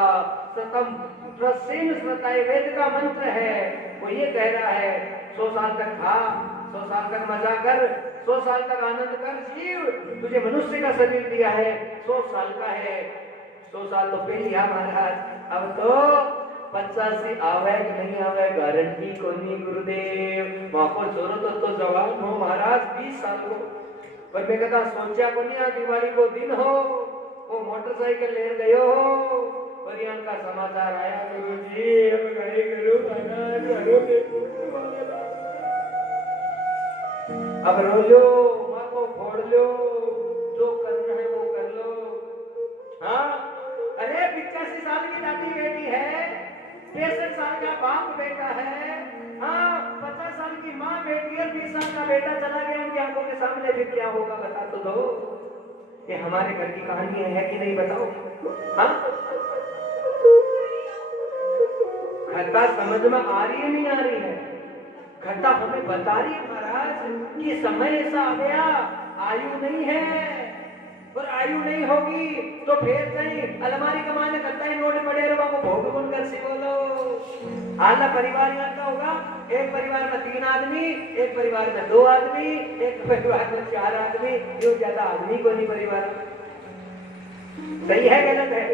सतम प्रसेन श्रद्धा। ये वेद का मंत्र है। वो ये कह रहा है 100 साल तक खा, 100 साल तक मजा कर, 100 साल तक आनंद कर। जीव तुझे मनुष्य का शरीर दिया है, 100 साल का है। 100 साल तो पी लिया महाराज, अब तो 85 आवे कि नहीं आवे गारंटी को नहीं गुरुदेव। माको जरूरत तो जवान हो महाराज 20 साल को। पर मैं कहता सोचा को नहीं, दिवाली को दिन हो, वो मोटरसाइकिल ले गयो हो, परियान का समाचार आया गुरुजी अब गाड़ी करो अब रो लो, माँ को फोड़ लो, जो करना है वो कर लो। हाँ अरे 85 साल की दादी बेटी है, 63 साल का बाप बेटा है। हाँ 50 साल की माँ बेटी है, 20 साल का बेटा चला गया उनकी आंखों के सामने, फिर क्या होगा बता तो दो। ये हमारे घर की कहानी है कि नहीं बताओ? हाँ घटना समझ में आ रही है नहीं आ रही है? घटना हमें बता रही है महाराज कि समय ऐसा आ गया, आयु नहीं है। और आयु नहीं होगी तो फिर नहीं अलमारी कमाने करता ही नोट पड़े रहो को भोग गुण कर सी। बोलो आला परिवार यहाँ का होगा, एक परिवार में 3 आदमी, एक परिवार में 2 आदमी, एक परिवार में 4 आदमी, जो ज्यादा आदमी को नहीं परिवार। सही है गलत है?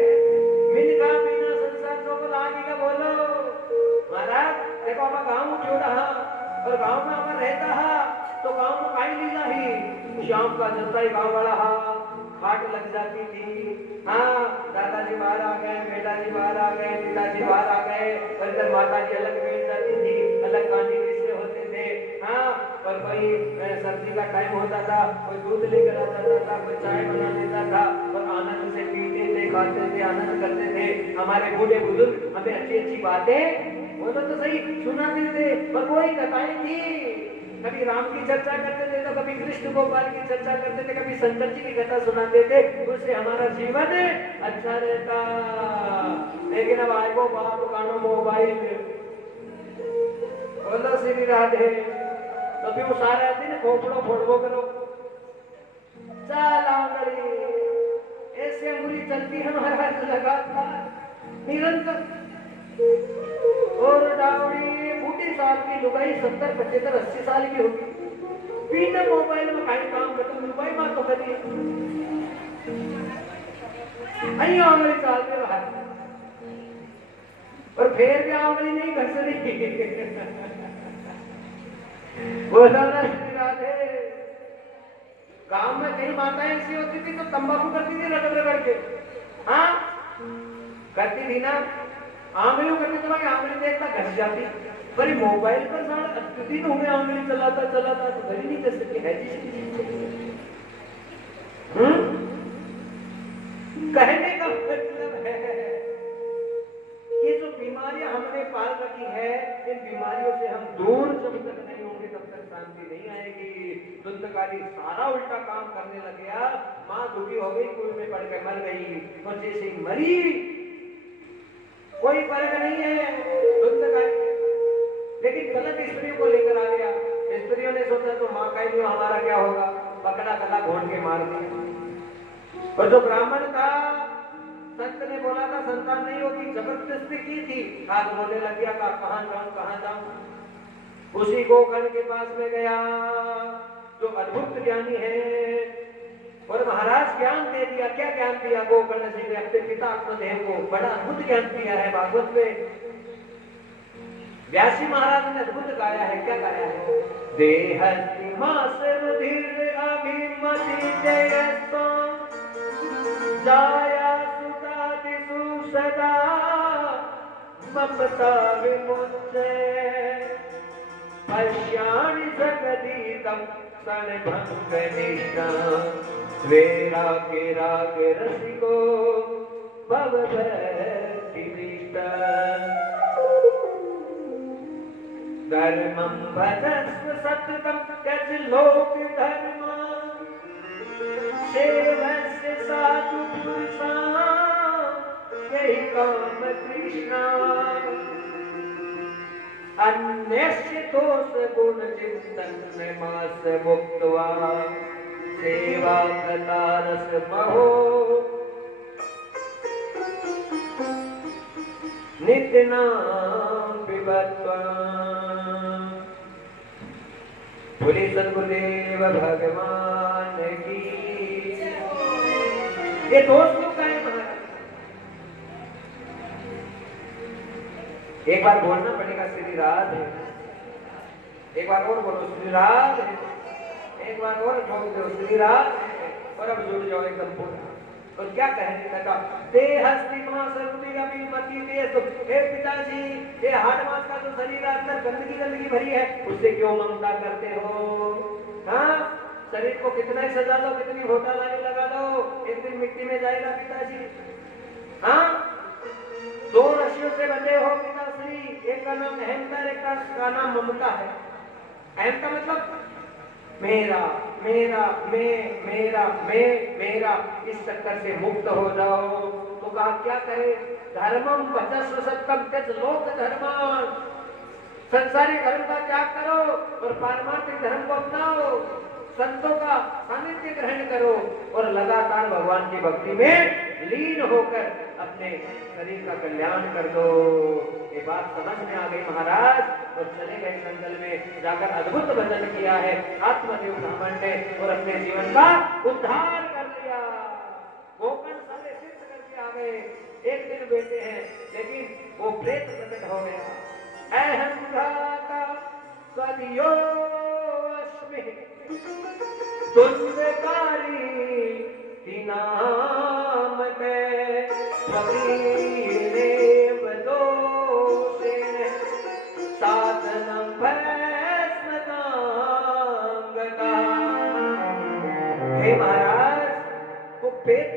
मिलका बिना संसार को आगे का बोलो महाराज। देखो आप गाँव क्यों रहा और गाँव में हमारा रहता है तो गाँव में काई लीला ही शाम का जनता ही गाँव वाला हा खाट लग जाती थी। हाँ दादाजी बाहर आ गए, बेटा जी बाहर आ गए, पिताजी बाहर आ गए, और इधर माता जी अलग बैठ जाती थी, अलग कांडी किस्से होते थे। हाँ और कोई सब्जी का टाइम होता था, कोई दूध लेकर आ जाता था, कोई चाय बना देता था और आनंद से पीते थे, खाते थे, आनंद करते थे। हमारे बूढ़े बुजुर्ग हमें अच्छी अच्छी बातें बोलो तो सही सुनाते थे। पर वही कथाएं थी। कभी राम की चर्चा करते थे तो कभी कृष्ण गोपाल की चर्चा करते थे, कभी शंकर जी की कथा सुनाते थे, उससे हमारा जीवन अच्छा रहता। लेकिन अब आएगो बाप कानो मोबाइल, बोलो श्री राधे, तो भी वो सारा दिन खोपड़ो फोड़ो करो, चल आंगली ऐसे अंगुली चलती है महाराज लगातार निरंतर। और डावड़ी बूढ़ी साल की लुगाई 70, 75, 80 साल की होगी, बिना मोबाइल में कहीं काम करते मोबाइल में तो करिए आंगली चलते रहा, और फिर भी आंगली नहीं घस रही। बोला ना श्री राधे। गांव में कई माताएं ऐसी होती थी तो तंबाकू करती थी रगड़ रगड़ के, हाँ करती थी ना, आंगलियों करती तो भाई आंगली देखता घस जाती, पर मोबाइल पर सारा अत्यधिक हमें आंगली चलाता चलाता तो घर ही नहीं कर सकती है जी। कहने का मतलब है ये जो बीमारियां हमने पाल रखी है, इन बीमारियों से हम दूर जब तक नहीं होंगे तब तक शांति नहीं आएगी। दुष्टकारी सारा उल्टा काम करने लग गया, माँ दुखी हो गई, कुएं में पड़ के मर गई, तो जैसे ही मरी कोई फर्क नहीं है दुष्टकारी। लेकिन गलत स्त्रियों को लेकर आ गया, स्त्रियों ने सोचा तो माँ का ही हमारा क्या होगा, पकड़ा गला घोट के मार दिया। और जो ब्राह्मण था, संत ने बोला था संतान नहीं होगी, जबरदस्ती की थी, हाथ रोने लग गया, कहां जाऊं कहां जाऊं। उसी गोकर्ण के पास में गया जो अद्भुत ज्ञानी है, और महाराज ज्ञान दे दिया। क्या ज्ञान दिया गोकर्ण जी ने अपने पिता आत्मदेव को? बड़ा अद्भुत ज्ञान दिया है भागवत में। व्यासी महाराज ने अद्भुत गाया है। क्या गाया है? देहस्ति मास रुधिर अभिमति जयसो जाया सुतादिषु सदा ममता विमुच्य पश्यामि जगदीतं क्षणभङ्गनिष्ठा स्वेरागे रागे रसिको भवभक्तिनिष्ठा धर्मं भजस्व सततं त्यज लोक धर्मा सेवस्य साधु पुरुषा यही काम कृष्णा अन्यस्य दोष गुण चिंतन मास मुक्त्वा सेवा कला रस महो नित्य पिबत्वा। बोले सद्गुरुदेव भगवान की। ये दोष लोग का है महाराज, एक बार बोलना पड़ेगा श्री राधे, एक बार और बोलो श्री राधे, एक बार और ठोक दो श्री राधे, और अब जुड़ जाओ एकदम पूरा। तो क्या कहने लगा? देहस्ति मास रुधिर अभिमति देह। हे पिताजी, ये हाड़ मास का जो शरीर अंदर गंदगी गंदगी भरी है, उससे क्यों ममता करते हो? हाँ, शरीर को कितना ही सजा लो, कितनी घोटालाई लगा लो, एक दिन मिट्टी में जाएगा पिताजी। हाँ, दो रस्सियों से बंधे हो पिताश्री, एक का नाम अहंकार, एक का नाम ममता है। अहंता मतलब मेरा मेरा मेरा, इस चक्कर से मुक्त हो जाओ। तो कहा क्या करे? धर्मम भजस्व सत्यम त्यज लोक धर्मान। संसारी धर्म का त्याग करो और पारमार्थिक धर्म को अपनाओ, संतों का सानिध्य ग्रहण करो और लगातार भगवान की भक्ति में लीन होकर अपने शरीर का कल्याण कर दो। ये बात समझ में आ गई महाराज, और चले गए जंगल में, जाकर अद्भुत भजन किया है आत्मदेव ब्राह्मण ने, और अपने जीवन का उद्धार कर लिया। गोकर्ण सारे सिद्ध करके आ गए। एक दिन बेटे हैं, लेकिन वो प्रेत प्रकट हो गया। अहम भ्राता स्वदियो अस्मि दुष्टकारी नाम के कबीरेव दोषेण साधनं भस्मतांगता। हे महाराज, वो प्रेत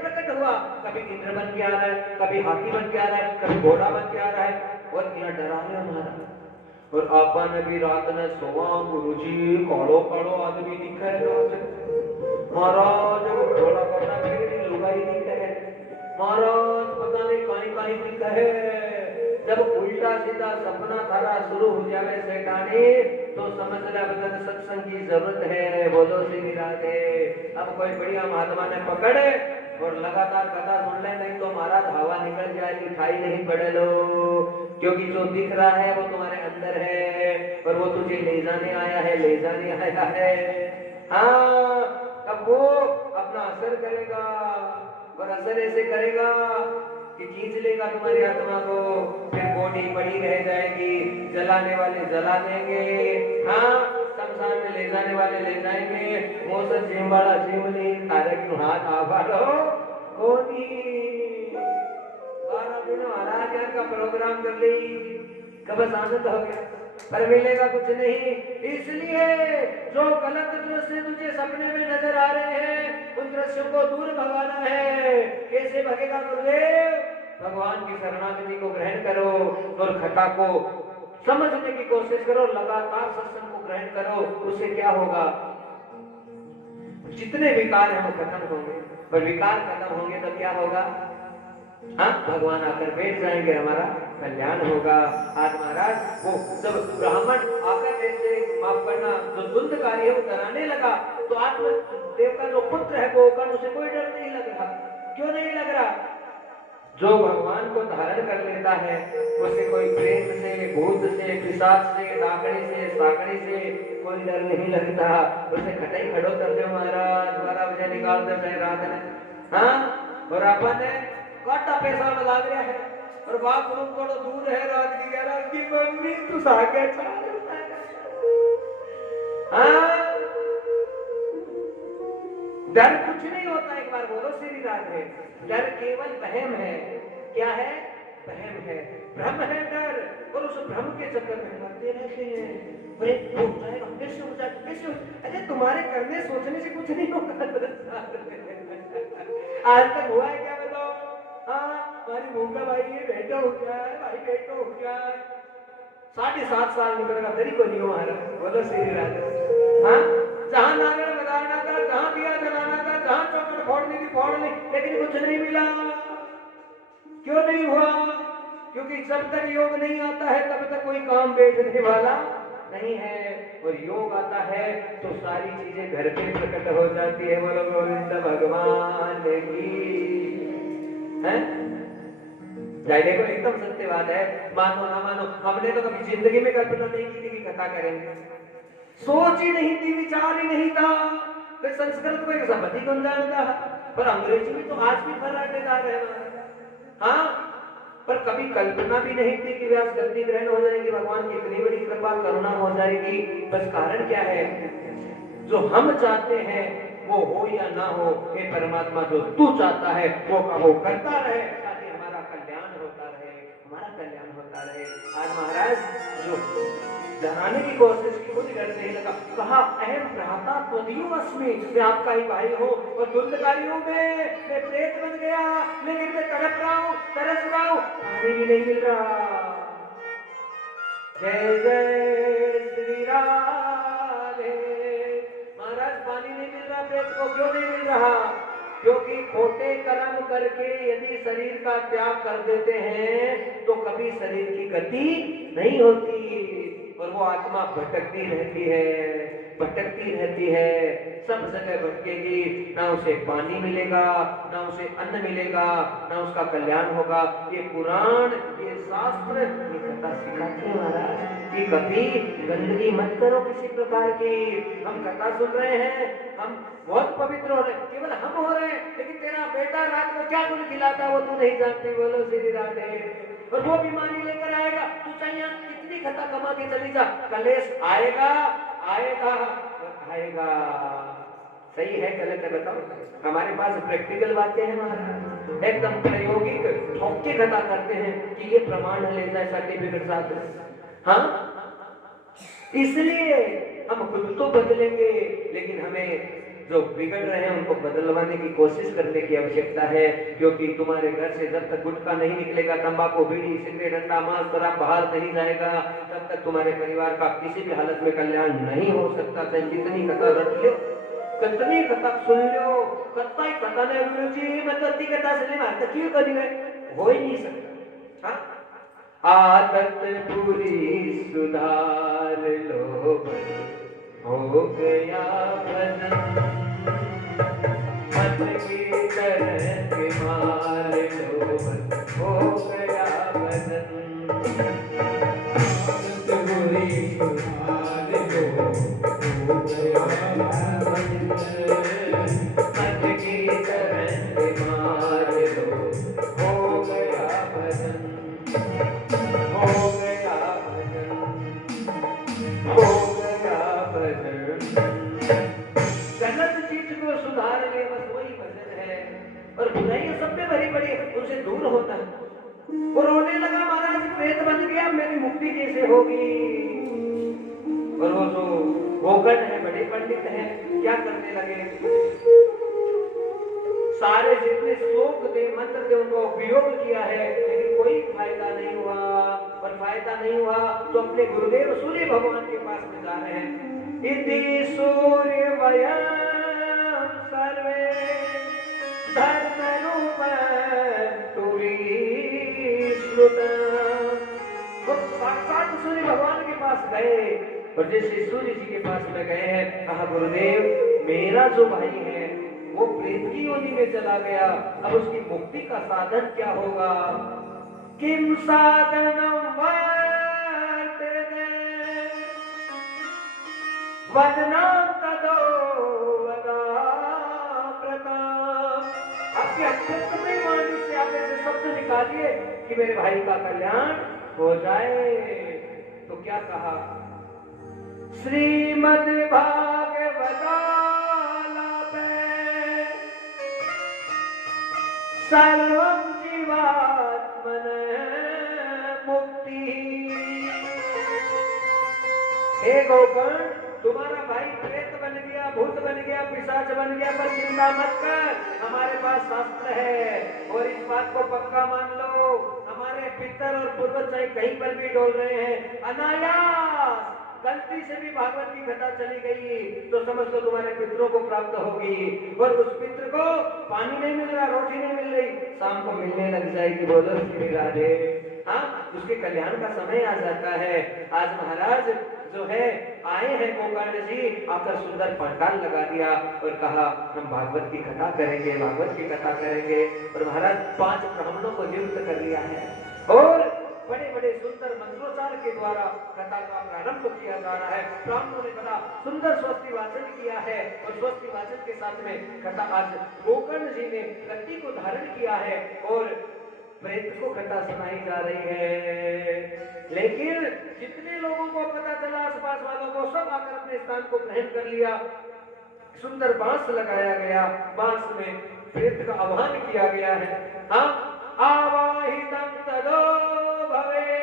प्रकट हुआ, कभी इंद्र बन के आ रहा है, कभी हाथी बन के आ रहा है, कभी घोड़ा बन के आ रहा है, और यहाँ डरा रहा है महाराज। और आपन भी रात ने सोवा गुरुजी कालो कालो आदमी दिखे रात महाराज थोड़ा कोटा मेरी लुगाई दिखे महाराज पता नहीं कहीं कहीं दिखे जब उल्टा सीधा सपना थारा शुरू हो जावे शैतानी तो समझ ले बदन सत्संग की जरूरत है बोलो श्री राधे। अब कोई बढ़िया महात्मा ने पकड़े और लगातार कथा सुन ले नहीं तो महाराज हवा निकल जाएगी खाई नहीं पड़े लो क्योंकि जो दिख रहा है वो तुम्हारे अंदर है और वो तुझे ले जाने आया है ले जाने आया है। हाँ अब वो अपना असर करेगा और असर ऐसे करेगा कि खींच लेगा तुम्हारी आत्मा को फिर बॉडी पड़ी रह जाएगी जलाने वाले जला देंगे हाँ शमशान में ले जाने वाले ले जाएंगे वो सब जिमवाड़ा जिमली तारे क्यों हाथ आवाड़ो कोनी 12 दिन महाराज का प्रोग्राम कर ली कब आनंद हो गया पर मिलेगा कुछ नहीं। इसलिए जो गलत दृश्य तुझे सपने में नजर आ रहे हैं उन दृश्यों को दूर भगाना है। कैसे भगेगा गुरुदेव? भगवान की शरणागति को ग्रहण करो और खता को समझने की कोशिश करो लगातार सत्संग को ग्रहण करो उससे क्या होगा जितने विकार हैं वो खत्म होंगे पर विकार खत्म होंगे तो क्या होगा हाँ भगवान आकर बैठ जाएंगे हमारा कल्याण होगा। आज महाराज वो जब ब्राह्मण आकर ऐसे माफ करना जो दुंदकारी है वो डराने लगा तो आत्मदेव का जो पुत्र है वो उसे कोई डर नहीं लग रहा। क्यों नहीं लग रहा? जो भगवान को धारण कर लेता है उसे कोई प्रेत से भूत से पिशाच से डाकड़ी से साकड़ी से कोई डर नहीं लगता। उसे खटाई खड़ो कर दो महाराज 12 बजे निकाल दो चाहे रात में हाँ और अपन काटा पैसा लगा दिया है और बाथरूम थोड़ा दूर है रात की 11 की मम्मी तू साके हाँ डर कुछ नहीं होता। एक बार बोलो श्री राधे। डर केवल वहम है। क्या है? वहम है भ्रम है डर और उस भ्रम के चक्कर में मरते रहते हैं। अरे हो जाएगा कैसे हो जाएगा कैसे अरे तुम्हारे करने सोचने से कुछ नहीं होगा। आज तक हुआ है क्या बताओ? हाँ हमारी भूखा भाई ये बेटा हो गया है भाई बेटा हो गया है 7.5 साल निकलेगा तरी को नहीं हमारा। बोलो श्री राधे। हाँ जहाँ नागर लगाना था जहाँ दिया जलाना था जहाँ चौकट फोड़नी थी फोड़ ली लेकिन कुछ नहीं मिला। क्यों नहीं हुआ? क्योंकि जब तक योग नहीं आता है तब तक कोई काम बैठने वाला नहीं है और योग आता है तो सारी चीजें घर पे प्रकट हो जाती है। बोलो गोविंद भगवान की है। देखो एकदम सत्य बात है मानो ना मानो हमने तो कभी जिंदगी में कल्पना नहीं की थी कि कथा करेंगे। सोच ही नहीं थी विचार ही नहीं था। फिर संस्कृत को एक शब्द ही कौन जानता पर अंग्रेजी में तो आज भी फर्राटेदार है हाँ पर कभी कल्पना भी नहीं थी कि व्यास गद्दी ग्रहण हो जाएगी। भगवान की इतनी बड़ी कृपा करुणा हो जाएगी। बस कारण क्या है जो हम चाहते हैं वो हो या ना हो ये परमात्मा जो तू चाहता है वो का वो करता रहे ताकि हमारा कल्याण होता रहे हमारा कल्याण होता रहे। आज महाराज जो डराने की कोशिश की खुद डर नहीं लगा कहा अहम भ्राता त्वदीयो अस्मि मैं आपका ही भाई हूँ और दुर्दकारी हूँ मैं प्रेत बन गया लेकिन मैं तड़प रहा हूँ तरस रहा हूँ पानी भी नहीं मिल रहा। जय जय श्री राधे। महाराज पानी नहीं मिल रहा प्रेत को क्यों नहीं मिल रहा? क्योंकि खोटे कर्म करके यदि शरीर का त्याग कर देते हैं तो कभी शरीर की गति नहीं होती और वो आत्मा भटकती रहती है सब जगह भटकेगी। ना उसे पानी मिलेगा ना उसे अन्न मिलेगा ना उसका कल्याण होगा। ये पुराण ये शास्त्र ये कथा सिखाते हैं महाराज कि कभी गंदगी मत करो किसी प्रकार की। हम कथा सुन रहे हैं हम बहुत पवित्र हो रहे हैं केवल हम हो रहे हैं लेकिन तेरा बेटा रात को क्या कुछ खिलाता है वो तू नहीं जानती। बोलो श्री राधे। और वो बीमारी लेकर आएगा तू चाहिए कितनी कथा कमा के चली जा कलेश आएगा आएगा आएगा। सही है गलत है बताओ? हमारे पास प्रैक्टिकल बातें हैं महाराज एकदम प्रायोगिक ठोक के कथा करते हैं कि ये प्रमाण ले जाए सर्टिफिकेट साथ। हाँ इसलिए हम खुद तो बदलेंगे लेकिन हमें जो बिगड़ रहे हैं उनको बदलवाने की कोशिश करने की आवश्यकता है, क्योंकि तुम्हारे घर से जब तक गुटखा नहीं निकलेगा, तंबाकू, बीड़ी, सिगरेट, अंडा, मांस, शराब बाहर नहीं जाएगा, तब तक तुम्हारे परिवार का किसी भी हालत में कल्याण नहीं हो सकता। चाहे जितनी कथा रट लो, कितनी कथा सुन लो, कथा ही कथा ने गुरु जी मैं तो अति कथा सुनी मारता क्यों करी है, हो ही नहीं सकता। हाँ? आदत पूरी सुधार लो, हो गया भजन, मन की तरह के मार लो, हो गया भजन। आदत पूरी सुधार लो, हो गया भजन, मन की तरह के मार लो, हो गया भजन, हो गया भजन, हो गया भजन। गलत चीज को सुधार ले, बस वही भजन है। और बुराइयां सब में भरी पड़ी है, उनसे दूर होता है। वो रोने लगा, महाराज प्रेत बन गया, मेरी मुक्ति कैसे होगी। और वो जो गोगन है, बड़े पंडित हैं, क्या करने लगे, सारे जितने श्लोक थे, मंत्र थे, उनको उपयोग किया है, लेकिन कोई फायदा नहीं हुआ। और फायदा नहीं हुआ तो अपने गुरुदेव सूर्य भगवान के पास में जा रहे हैं। इति सूर्य वयम सर्वे धर्म रूप तो साक्षात सूर्य भगवान के पास गए, और जैसे सूर्य जी के पास में गए हैं, कहा गुरुदेव मेरा जो भाई है वो प्रेत की योनि में चला गया, अब उसकी मुक्ति का साधन क्या होगा। किम साधनम वर्तते वदनं तदो वदाप्रता। आपके अत्यंत प्रेमानी से आप ऐसे शब्द निकालिए कि मेरे भाई का कल्याण हो जाए। तो क्या कहा, श्रीमद् भागवतालापे सर्वं जीवात्मन मुक्ति। हे गोकर्ण, तुम्हारा भाई प्रेत बन गया, भूत बन गया, पिशाच बन गया, पर चिंता मत कर, हमारे पास शास्त्र है। और इस बात को पक्का मान लो, हमारे पितर और पूर्वज चाहे कहीं पर भी डोल रहे हैं, अनायास गलती से भी भागवत की कथा चली गई तो समझ लो तुम्हारे पितरों को प्राप्त होगी। और उस पितर को पानी नहीं मिल रहा, रोटी नहीं मिल रही, शाम को मिलने लग जाएगी। बोलो श्री राधे। हाँ, उसके कल्याण का समय आ जाता है। आज महाराज जो है आए हैं गोकर्ण जी, आकर सुंदर पंडाल लगा दिया और कहा हम भागवत की कथा करेंगे, भागवत की कथा करेंगे। और महाराज 5 ब्राह्मणों को नियुक्त कर लिया है और बड़े बड़े सुंदर मंत्रोच्चार के द्वारा कथा का प्रारंभ किया जा रहा है। ब्राह्मणों ने बड़ा सुंदर स्वस्ति वाचन किया है और स्वस्ति वाचन के साथ में कथा आज गोकर्ण जी ने कत्ती को धारण किया है और प्रेत को कथा सुनाई जा रही है। लेकिन जितने लोगों को पता चला, आसपास वालों को, सब आकर अपने स्थान को ग्रहण कर लिया। सुंदर बांस लगाया गया, बांस में प्रेत का आह्वान किया गया है। हाँ, आवाहितं तदो भवे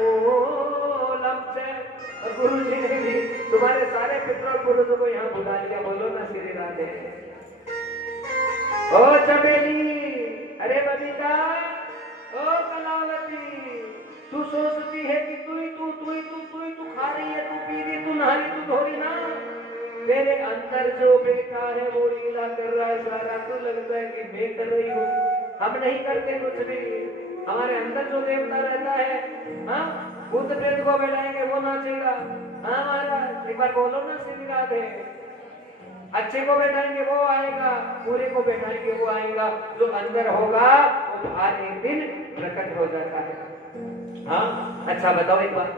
सर्वपितृमूलं च। और गुरु जी ने भी तुम्हारे सारे पितृ और पुरुषों को यहाँ बुला लिया। बोलो ना श्री राधे। ओ चमेली, अरे बबीता, ओ कलावती, तू सोचती है कि तू खा रही है, तू पी रही, तू नहा रही, तू धो रही ना। तेरे अंदर जो बेटा है वो लीला कर रहा है सारा। तो लगता है कि मैं कर रही हूँ, हम नहीं करते कुछ भी। हमारे अंदर जो देवता रहता है, हाँ, भूत प्रेत को बैठाएंगे वो नाचेगा। हाँ महाराज, एक बार बोलो ना श्री राधे। अच्छे को बैठाएंगे वो आएगा, बुरे को बैठाएंगे वो आएगा। जो अंदर होगा वो बाहर एक दिन प्रकट हो जाता है। हाँ, अच्छा बताओ एक बार,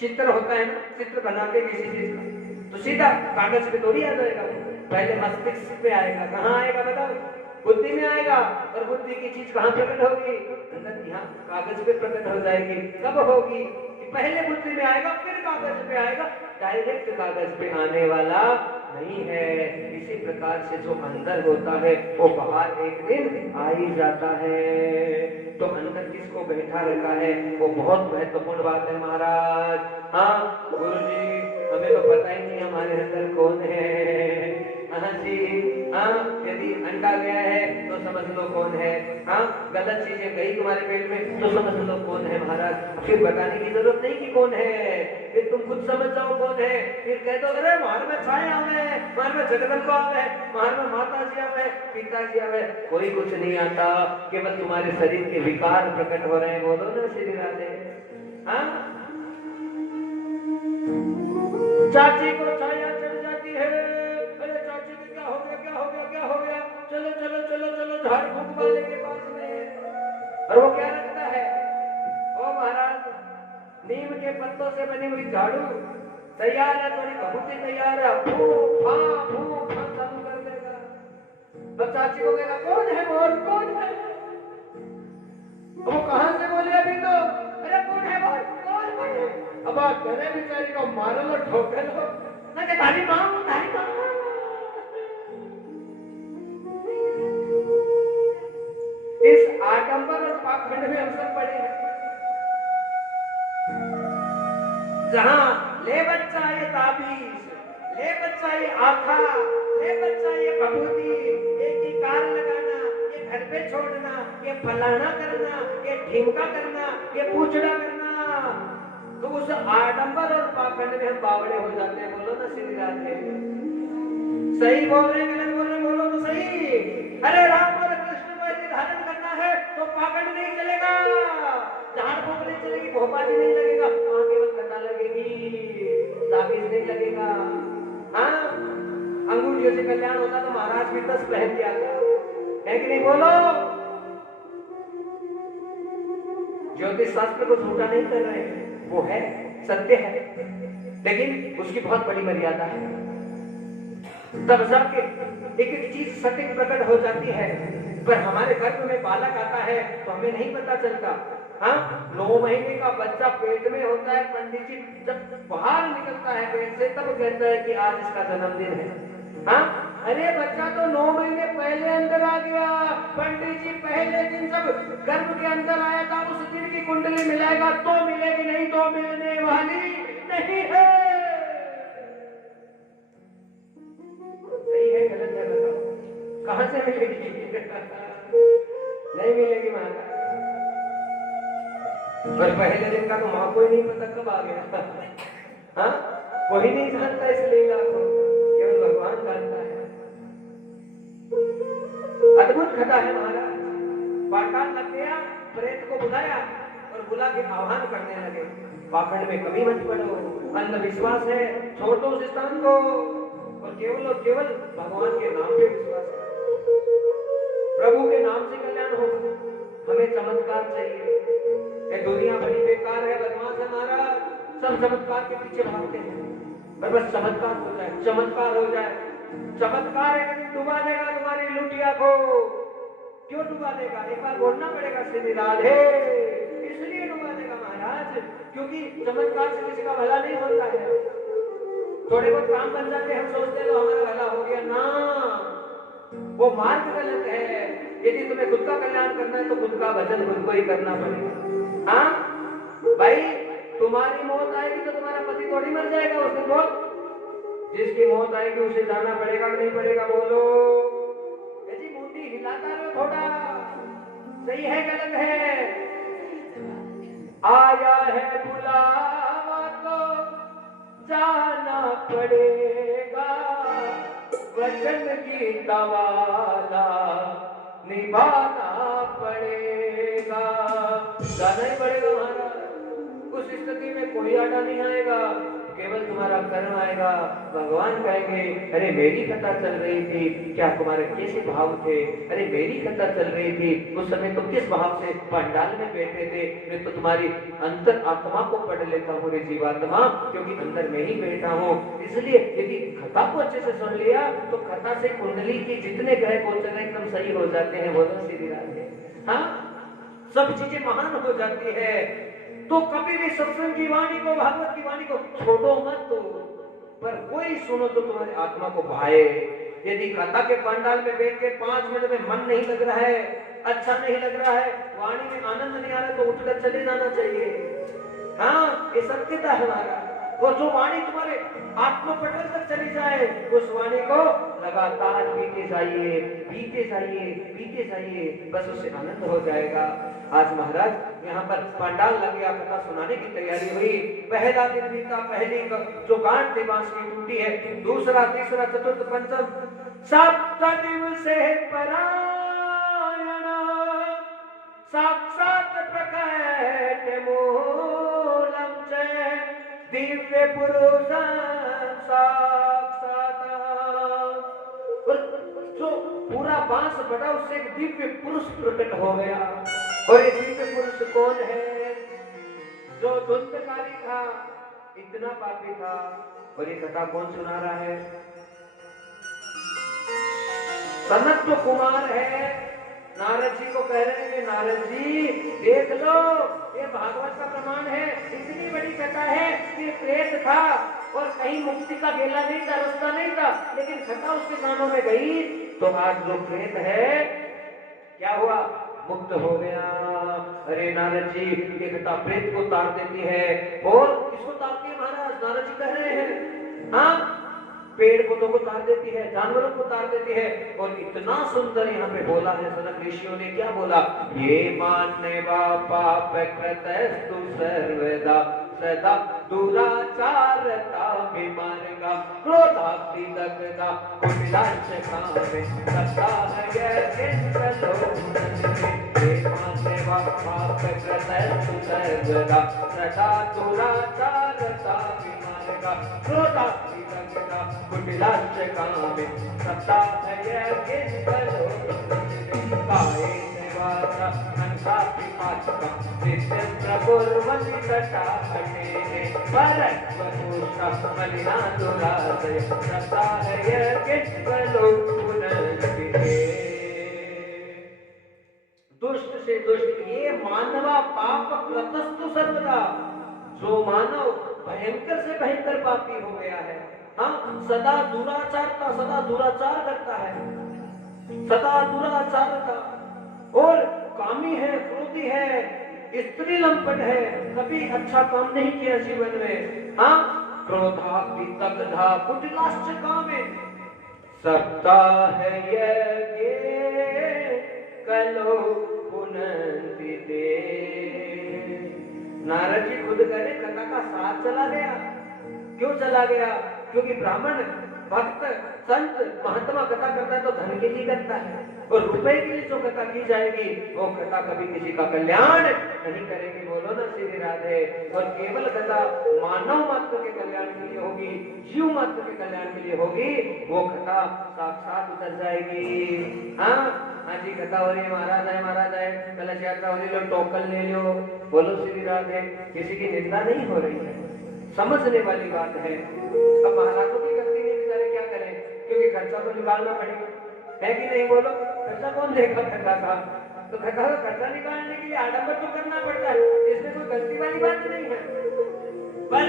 चित्र होता है ना, चित्र बनाते किसी चीज का तो सीधा कागज पे थोड़ी आ जाएगा, पहले मस्तिष्क पे आएगा। कहाँ आएगा बताओ? बुद्धि में आएगा। और बुद्धि की चीज कहाँ प्रकट होगी? यहाँ कागज पे प्रकट हो जाएगी। कब होगी? कि पहले बुद्धि में आएगा फिर कागज पे आएगा, डायरेक्ट कागज पे आने वाला नहीं है। इसी प्रकार से जो अंदर होता है वो बाहर एक दिन आ ही जाता है। तो अंदर किसको बैठा रखा है वो बहुत महत्वपूर्ण बात है महाराज। हाँ गुरु जी, हमें तो पता ही नहीं हमारे अंदर कौन है। हाँ जी, हाँ, यदि अंडा गया है तो समझ लो कौन है, हाँ, गलत चीजें गई तुम्हारे पेट में तो समझ लो कौन है महाराज। फिर बताने की जरूरत नहीं कि कौन है, फिर तुम खुद समझ जाओ कौन है। फिर कह दो अरे मार में छाया आवे, मार में जगदम्बा आवे, मार में माता जी आवे, पिताजी आवे, कोई कुछ नहीं आता, केवल तुम्हारे शरीर के विकार प्रकट हो रहे हैं। बोलो ना श्री राधे। हाँ, चाची को छाया चढ़ जाती है, अरे चाची को क्या हो गया, क्या हो गया, क्या हो गया, चलो चलो चलो चलो झाड़ फूक वाले के पास में। और वो क्या रखता है, ओ महाराज, नीम के पत्तों से बनी हुई झाड़ू तैयार है, थोड़ी भभूति तैयार है, फू फा चालू कर देगा। अब चाची को कहेगा कौन है बोल, कौन है? वो कहां से बोले अभी तो, अरे कौन है बोल, कौन है? अब आप करे बेचारी को मारो लो, ठोके लो ना कि तारी मां, तारी मां। इस आडंबर और पाखंड में हम सब पड़े हैं, जहां ले बच्चा ये ताबीज, ले बच्चा ये आखा, ले बच्चा ये भभूति, एक ही कार लगाना, ये घर पे छोड़ना, ये फलाना करना, ये ढीमका करना, ये पूछड़ा करना, तो उस आडंबर और पाखंड में हम बावड़े हो जाते हैं। बोलो ना श्री राधे। सही बोल रहे हैं, गलत बोल रहे हैं, बोलो तो सही। अरे राम और कृष्ण को यदि धारण करना है तो पाखंड नहीं चलेगा, झाड़ फूक नहीं चलेगी, भोपाली नहीं लगेगा, वहां केवल कथा लगेगी, ताबीज नहीं लगेगा। हाँ, अंगूठियों से कल्याण होता तो महाराज भी 10 पहन दिया है कि नहीं? बोलो, ज्योतिष शास्त्र को झूठा नहीं कर रहे हैं, वो है, सत्य है, लेकिन उसकी बहुत बड़ी मर्यादा है। तब जाके एक एक चीज सटीक प्रकट हो जाती है। पर हमारे गर्भ में बालक आता है तो हमें नहीं पता चलता। हाँ, 9 महीने का बच्चा पेट में होता है, पंडित जी जब बाहर निकलता है पेट से तब कहता है कि आज इसका जन्मदिन है। हाँ, अरे बच्चा तो 9 महीने पहले अंदर आ गया, पंडित जी पहले दिन जब गर्भ के अंदर आया था उस दिन की कुंडली मिलाएगा तो मिलेगी, नहीं तो मिलने वाली नहीं है। सही है गलत है बताओ, कहां से मिलेगी? नहीं मिलेगी महाराज। और पहले दिन का तो मां को ही नहीं पता कब आ गया। हाँ, कोई नहीं जानता इस लीला को, केवल भगवान जानता है। अद्भुत कथा है महाराज। पाताल लग गया, प्रेत को बुलाया और बुला के आह्वान करने लगे, पाखंड में कभी मत पड़ो, अंधविश्वास है, छोड़ दो उस स्थान को और केवल भगवान के नाम पे विश्वास करो, प्रभु के नाम से कल्याण होगा। हमें चमत्कार चाहिए, ये दुनिया बड़ी बेकार है, बदमाश है महाराज, सब चमत्कार के पीछे भागते हैं। पर बस चमत्कार हो जाए, चमत्कार हो जाए, चमत्कार एक दिन डुबा देगा तुम्हारी लुटिया को। क्यों डुबा देगा? एक बार बोलना पड़ेगा श्री राधे। इसलिए डुबा देगा महाराज क्योंकि चमत्कार से किसी का भला नहीं होता है। थोड़े बहुत काम बन जाते हम सोचते हैं तो हमारा भला हो गया ना, वो मार्ग गलत है। यदि तुम्हें खुद का कल्याण करना है तो खुद का भजन खुद को ही करना पड़ेगा। हाँ भाई, तुम्हारी मौत आएगी तो तुम्हारा पति थोड़ी मर जाएगा उस दिन। मौत जिसकी मौत आएगी उसे जाना पड़ेगा कि नहीं पड़ेगा? बोलो जी, मुंडी हिलाता रहो थोड़ा, सही है गलत है? आया है बुलावा तो जाना पड़ेगा, वचन की दवाला निभाना पड़ेगा, जाना ही पड़ेगा महाराज। उस स्थिति में कोई आटा नहीं आएगा, केवल तुम्हारा कर्म आएगा। भगवान कहेंगे अरे मेरी कथा चल रही थी, क्या तुम्हारे कैसे भाव थे? अरे मेरी कथा चल रही थी, उस समय तुम किस भाव से पंडाल में बैठे थे? मैं तो तुम्हारी अंतर आत्मा को पढ़ लेता हूँ रे जीवात्मा, क्योंकि अंदर में ही बैठा हूँ। इसलिए यदि कथा को अच्छे से सुन लिया तो कथा से कुंडली के जितने ग्रह गोचर एकदम सही हो जाते हैं। बोलो श्री राधे। हाँ, सब चीजें महान हो जाती है। तो कभी भी सत्संग की वाणी को, भागवत की वाणी को छोड़ो मत, तो पर कोई सुनो तो तुम्हारी आत्मा को भाए। यदि कथा के पंडाल में बैठ के 5 मिनट में मन नहीं लग रहा है, अच्छा नहीं लग रहा है, वाणी में आनंद नहीं आ रहा, तो उठकर चले जाना चाहिए। हाँ, ये सत्यता है हमारा। और जो वाणी तुम्हारे आत्मपटल तक चली जाए, उस वाणी को लगातार पीते जाइए, पीते जाइए, पीते जाइए, बस उससे आनंद हो जाएगा। आज महाराज यहाँ पर पंडाल लग गया, कथा सुनाने की तैयारी हुई। पहला दिन बीता, पहली जो गांठ थी बांस की टूटी है, दूसरा, तीसरा, चतुर्थ, पंचम, सप्त दिवसे परायण साक्षात प्रकट मूलम च दिव्य पुरुष साक्षात। जो पूरा बांस बड़ा, उससे एक दिव्य पुरुष प्रकट हो गया। और ये दिव्य पुरुष कौन है? जो धुंधकारी था, इतना पापी था। और ये कथा कौन सुना रहा है? सनत कुमार है। नारद जी को कह रहे हैं, नारद जी देख लो, ये भागवत का प्रमाण है। इतनी बड़ी कथा है कि प्रेत था और कहीं मुक्ति का गेला नहीं था, रास्ता नहीं था, लेकिन कथा उसके कानों में गई तो आज जो प्रेत है क्या हुआ? मुक्त हो गया। अरे नारद जी, ये कथा प्रेत को तार देती है। और किसको तारती है महाराज? नारद जी कह रहे हैं, हाँ, पेड़ पौधों को तार देती है, जानवरों को तार देती है। और इतना सुंदर यहाँ पे बोला है सनक ऋषियों ने, क्या बोला? ये मानने पाप कृतस्तु सर्वदा सदा दुराचारता विमार्गा क्रोधाग्नि दग्धा कुटिलांच कामे सदा है ये मानने पाप कृतस्तु सर्वदा सदा दुराचारता विमार्गा क्रोधाग्नि दग्धा कुटिलांच कामे सदा है काये सेवाता अंसापि पाचका नित्यं प्रकुर्वन्ति तथा हठेने परस्वपुष्टा मलिना दुराशय सदा है केवलो पुनर्विहे। दुष्ट से दुष्ट, ये मानवा पाप कृतस्तु सर्वदा, जो मानव भयंकर से भयंकर पापी हो गया है, हाँ, सदा दुराचार करता है, सदा दुराचार का, और कामी है, क्रोधी है, स्त्री लंपट है, कभी अच्छा काम नहीं किया जीवन में, हाँ, क्रोधाग्नि दग्धा कुटिलाश्च कामे सप्ताह यज्ञे कलो पुनन्ति ते। नारद जी खुद करे, कथा का साथ चला गया। क्यों चला गया? क्योंकि ब्राह्मण, भक्त, संत, महात्मा कथा करता है तो धन के लिए करता है, और रुपए के लिए जो कथा की जाएगी वो कथा कभी किसी का कल्याण नहीं करेगी। बोलो ना श्री राधे। और केवल कथा मानव मात्र के कल्याण के लिए होगी, जीव मात्र के कल्याण के लिए होगी, वो कथा साक्षात उतर जाएगी। हाँ हाँ जी, कथा हो रही है, महाराज आए, कलश यात्रा हो रही, लो टोकन ले लो, बोलो श्री राधे। किसी की निंदा नहीं हो रही है, समझने वाली बात है। अब महाराजों की गलती नहीं, बेचारे क्या करें, क्योंकि खर्चा तो निकालना पड़ेगा, है कि नहीं? बोलो, खर्चा कौन देगा? खर्चा का तो खर्चा निकालने के लिए आडंबर तो करना पड़ता है, इसमें कोई गलती वाली बात नहीं है। पर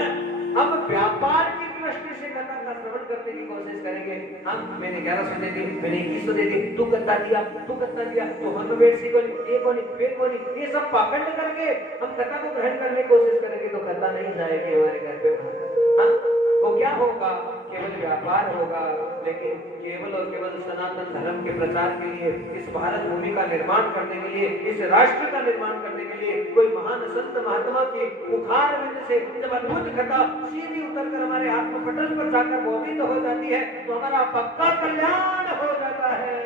हम व्यापार की दृष्टि से कथा का श्रवण करने की कोशिश करेंगे। हम, मैंने 1100 दे दी, मैंने 2100 दे दी, तू कथा दिया, तो हम बेसी को ये सब पाखंड करके हम कथा को ग्रहण करने की कोशिश करेंगे तो कथा नहीं जाएगी हमारे घर पे। हाँ, वो क्या होगा? केवल व्यापार होगा। लेकिन केवल और केवल सनातन धर्म के प्रचार के लिए, इस भारत भूमि का निर्माण करने के लिए, इस राष्ट्र का निर्माण करने के लिए कोई महान संत महात्मा की मुखार बिंद से जब अद्भुत कथा सीधी उतरकर हमारे आत्मपटल पर जाकर बोधित हो जाती है तो हमारा पक्का कल्याण हो जाता है।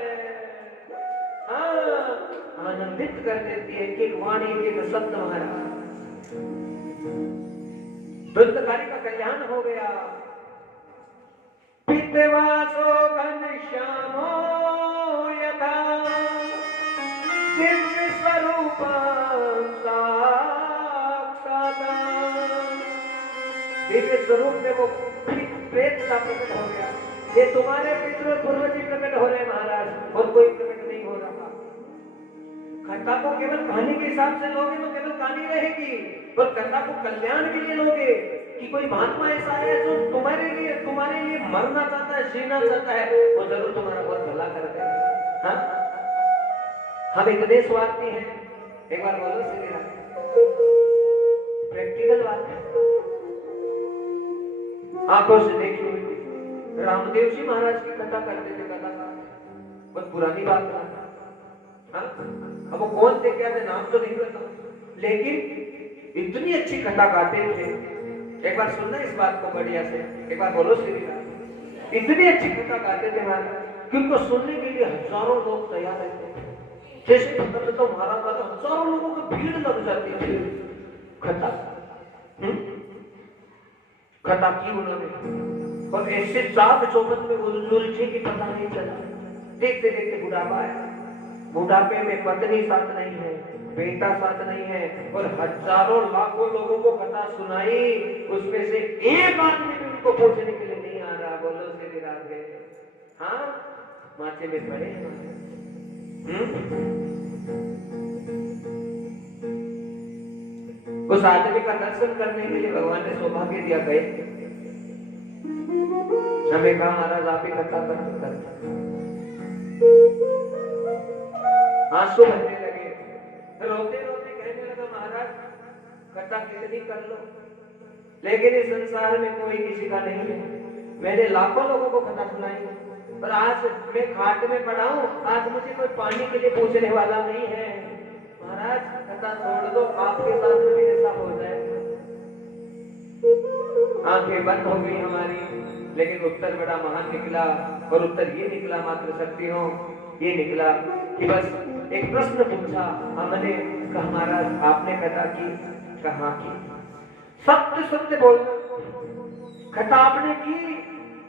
हाँ, आनंदित कर देती है एक वाणी, एक शब्द महाराज। धुंधकारी का कल्याण हो गया। पितवासो घनश्यामो यथा दिव्य स्वरूपं साक्षात्। दिव्य स्वरूप में वो प्रेत का प्रकट हो गया। ये तुम्हारे पितृ पूर्वज प्रकट हो रहे महाराज, और कोई प्रकट नहीं हो रहा। कथा को केवल कहानी के हिसाब से लोगे तो केवल कहानी रहेगी, और कथा को कल्याण के लिए लोगे कि कोई महात्मा ऐसा है जो तुम्हारे लिए मरना चाहता है, जीना चाहता है, वो जरूर तुम्हारा बहुत भला कर देगा। हाँ, हम इतने स्वार्थी हैं। एक बार बोलो श्री राम, प्रैक्टिकल बात है। आंखों से देखी हुई। रामदेव जी महाराज की कथा करते थे, कथा बहुत पुरानी बात है। हाँ? अब वो कौन थे क्या थे नाम तो नहीं पता, लेकिन इतनी अच्छी कथा गाते थे। एक बार सुनना इस बात को बढ़िया से, एक बार बोलो श्री राम। इतनी अच्छी कथा गाते थे महाराज कि उनको सुनने के लिए हजारों लोग तैयार रहते थे। जैसे पता चलता महाराज का हजारों लोगों की भीड़ लग जाती थी। कथा कथा की उन्होंने, और ऐसे चाक चौबत में उलझे कि पता नहीं चला। देखते देखते बुढ़ापा आया। बुढ़ापे में पत्नी साथ नहीं है, बेटा साथ नहीं है, और हजारों लाखों लोगों को कथा सुनाई। उसमें से एक आदमी भी उनको पूछने के लिए नहीं आ रहा। बोलो श्री राधे। हाँ, माथे में पड़े। उस आदमी का दर्शन करने के लिए भगवान ने सौभाग्य दिया। गए, हमें कहा महाराज आप ही कथा करते। आंसू बहने लगे, रोते रोते कहने लगा महाराज कथा कितनी कर लो, लेकिन इस संसार में कोई किसी का नहीं है। मैंने लाखों लोगों को कथा सुनाई, पर आज मैं खाट में पड़ा हूं, आज मुझे कोई पानी के लिए पूछने वाला नहीं है। महाराज कथा छोड़ दो, आपके साथ में भी ऐसा हो जाए। आंखें बंद हो गई हमारी, लेकिन उत्तर बड़ा महान निकला। और उत्तर ये निकला मात्र शक्ति हो, ये निकला कि बस एक प्रश्न पूछा हमने, कहा महाराज आपने कथा की? कहाँ की? सत्य सत्य बोलना। कथा आपने की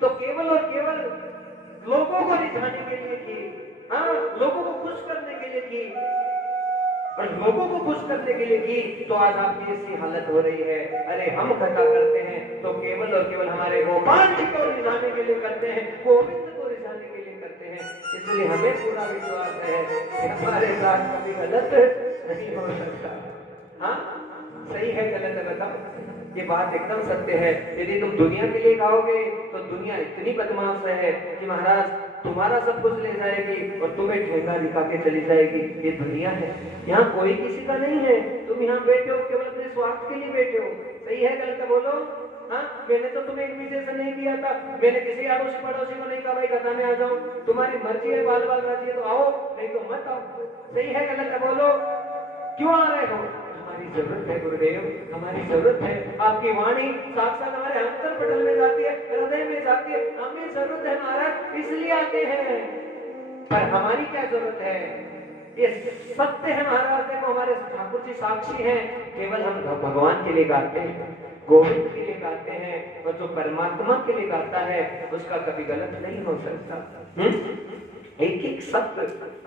तो केवल और केवल लोगों को रिझाने के लिए की। हाँ, लोगों को खुश करने के लिए की, और लोगों को खुश करने के लिए की तो आज आपकी ऐसी हालत हो रही है। अरे हम कथा करते हैं तो केवल और केवल हमारे गोपाल जी को रिझाने के लिए करते हैं, गोविंद को रिझाने के लिए करते हैं। इसलिए हमें पूरा विश्वास है कि हमारे साथ कभी गलत नहीं हो सकता। हाँ, सही है गलत है बताओ? ये बात एकदम सत्य है। यदि तुम दुनिया के लिए गाओगे तो दुनिया इतनी बदमाश है कि महाराज तुम्हारा सब कुछ ले जाएगी और तुम्हें ठेका दिखा के चली जाएगी। ये दुनिया है, यहाँ कोई किसी का नहीं है। तुम यहाँ बैठे हो केवल अपने स्वार्थ के लिए बैठे हो। सही है गलत है बोलो? हाँ, मैंने तो तुम्हें इन्विटेशन नहीं दिया था, मैंने किसी अड़ोसी पड़ोसी को नहीं कहा भाई कथा में आ जाओ। तुम्हारी मर्जी है, बाल बाल राजी है तो आओ, नहीं तो मत आओ। सही है गलत है बोलो? क्यों आ रहे हो? हमारी जरूरत है गुरुदेव, हमारी जरूरत है। आपकी वाणी साक्षात हमारे अंतर पटल में जाती है, हृदय में जाती है। हमें जरूरत है महाराज, इसलिए आते हैं। पर हमारी क्या जरूरत है? ये सत्य है महाराज। देखो हमारे ठाकुर जी साक्षी हैं, केवल हम भगवान के लिए गाते हैं, गोविंद के लिए गाते हैं, और जो परमात्मा के लिए गाता है उसका कभी गलत नहीं हो सकता। एक एक शब्द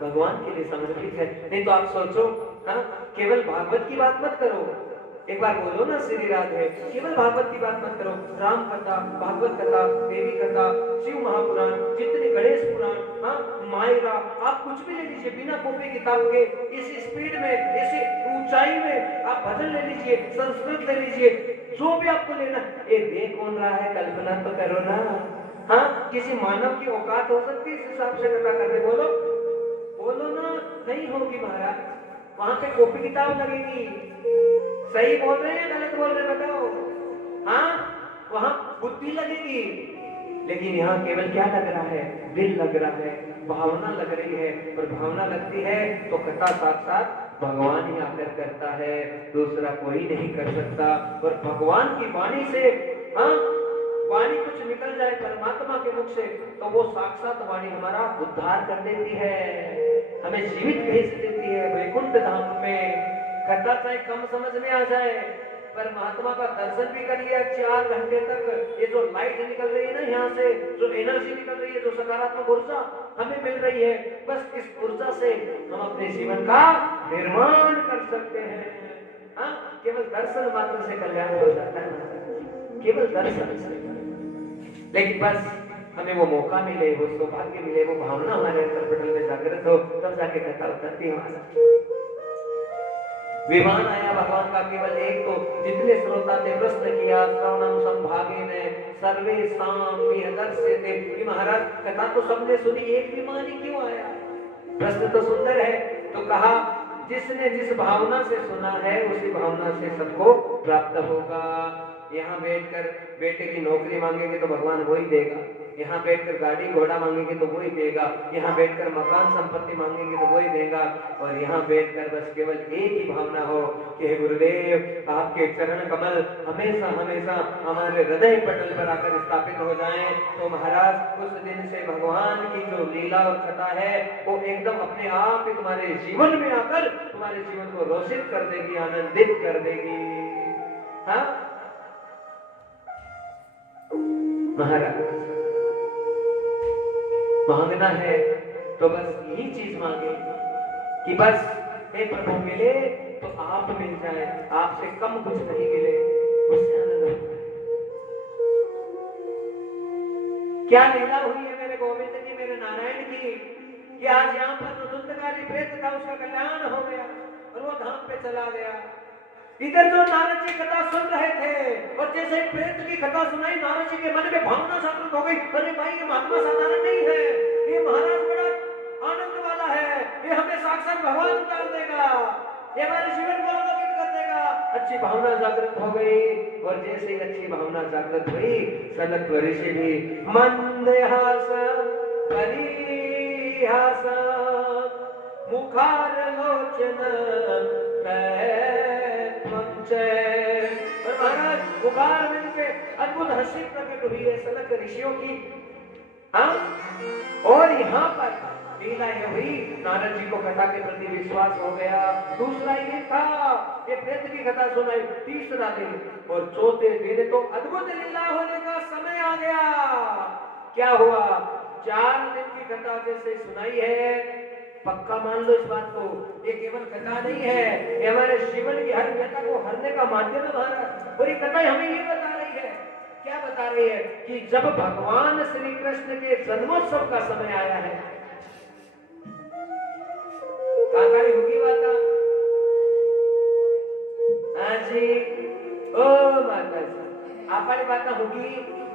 भगवान के लिए समर्पित है। नहीं तो आप सोचो, हाँ, केवल भागवत की बात मत करो। एक बार बोलो ना श्री राधे। केवल भागवत की बात मत करो, राम कथा, भागवत कथा, देवी कथा, शिव महापुराण, जितने गणेश पुराण, हाँ, मायरा, आप कुछ भी ले लीजिए बिना कॉपी किताब के। इस स्पीड में, इस ऊंचाई में आप भजन ले लीजिए, संस्कृत ले लीजिए, जो भी आपको लेना। ये देख कौन रहा है, कल्पना तो करो ना। हाँ, किसी मानव की औकात हो सकती है इस हिसाब से कथा करने? बोलो बोलो ना, नहीं होगी महाराज। वहां पे कॉपी किताब लगेगी। सही बोल रहे हैं गलत बोल रहे हैं बताओ? हाँ, वहां बुद्धि लगेगी, लेकिन यहाँ केवल क्या लग रहा है? दिल लग रहा है, भावना लग रही है। और भावना लगती है तो कथा साक्षात भगवान ही आकर करता है, दूसरा कोई नहीं कर सकता। और भगवान की वाणी से, हाँ, वाणी कुछ निकल जाए परमात्मा के मुख से तो वो साक्षात वाणी हमारा उद्धार कर देती है, हमें जीवित भेज देती है वैकुंठ धाम में। कथा चाहे कम समझ में आ जाए, पर महात्मा का दर्शन भी कर लिया 4 घंटे तक। ये जो लाइट निकल रही है ना यहाँ से, जो एनर्जी निकल रही है, जो सकारात्मक ऊर्जा हमें मिल रही है, बस इस ऊर्जा से हम अपने जीवन का निर्माण कर सकते हैं। हाँ, केवल दर्शन मात्र से कल्याण हो जाता है, केवल दर्शन से। लेकिन बस हमें वो मौका मिले, वो सौभाग्य मिले, वो भावना हमारे अंतर पटल में जागृत हो, तब जाके कथा उतरती है। विमान आया भगवान का केवल एक, तो जितने श्रोता ने प्रश्न किया, श्रवणम संभागे ने सर्वे साम विहदर्श्यते, कि महाराज कथा तो सबने सुनी, एक विमान ही क्यों आया? प्रश्न तो सुंदर है। तो कहा जिसने जिस भावना से सुना है उसी भावना से सबको प्राप्त होगा। यहाँ बैठकर बेटे की नौकरी मांगेंगे तो भगवान वही देगा, यहाँ बैठकर गाड़ी घोड़ा मांगेंगे तो वही देगा, यहाँ बैठकर मकान संपत्ति मांगेंगे तो वही देगा। और यहाँ बैठकर बस केवल एक ही भावना हो कि हे गुरुदेव आपके चरण कमल हमेशा हमेशा हमारे हृदय पटल पर आकर स्थापित हो जाएं, तो महाराज उस दिन से भगवान की जो लीला और कथा है वो एकदम अपने आप ही तुम्हारे जीवन में आकर तुम्हारे जीवन को रोशित कर देगी, आनंदित कर देगी। हाँ महाराज मांगना है तो बस यही चीज मांगे कि बस हे प्रभु मिले तो आप मिल जाए, आपसे कम कुछ नहीं मिले, उससे आनंद। क्या लीला हुई है मेरे गोविंद की, मेरे नारायण की, कि आज यहाँ पर जो दुष्टकारी प्रेत था उसका कल्याण हो गया और वो धाम पे चला गया। इधर जो नारद जी कथा सुन रहे थे और जैसे प्रेत की कथा सुनाई नारद जी के मन में भावना जागृत हो गई, अरे भाई ये महात्मा साधारण नहीं है, ये महाराज बड़ा आनंद वाला है, ये हमें साक्षात भगवान उतार देगा, ये हमारे जीवन को आलोकित कर देगा। अच्छी भावना जागृत हो गई और जैसे ही अच्छी भावना जागृत हुई सनत ऋषि भी मंदहास परिहास मुखार लोचन और महाराज मुखार में पे अद्भुत हंसी प्रकट हुई है सनत ऋषियों की। हाँ और यहाँ पर लीला ये हुई, नारद जी को कथा के प्रति विश्वास हो गया। दूसरा ये था ये प्रेत की कथा सुनाई, तीसरा दिन और चौथे दिन तो अद्भुत लीला होने का समय आ गया। क्या हुआ, 4 दिन की कथा जैसे सुनाई है, पक्का मान लो इस बात को, ये केवल कथा नहीं है, ये हमारे जीवन की हर व्यथा को हरने का माध्यम है महाराज। और ये कथा हमें ये बता रही है, क्या बता रही है कि जब भगवान श्री कृष्ण के जन्मोत्सव का समय आया है, काकारी होगी बात जी, ओ माता जी आप वाली बात होगी,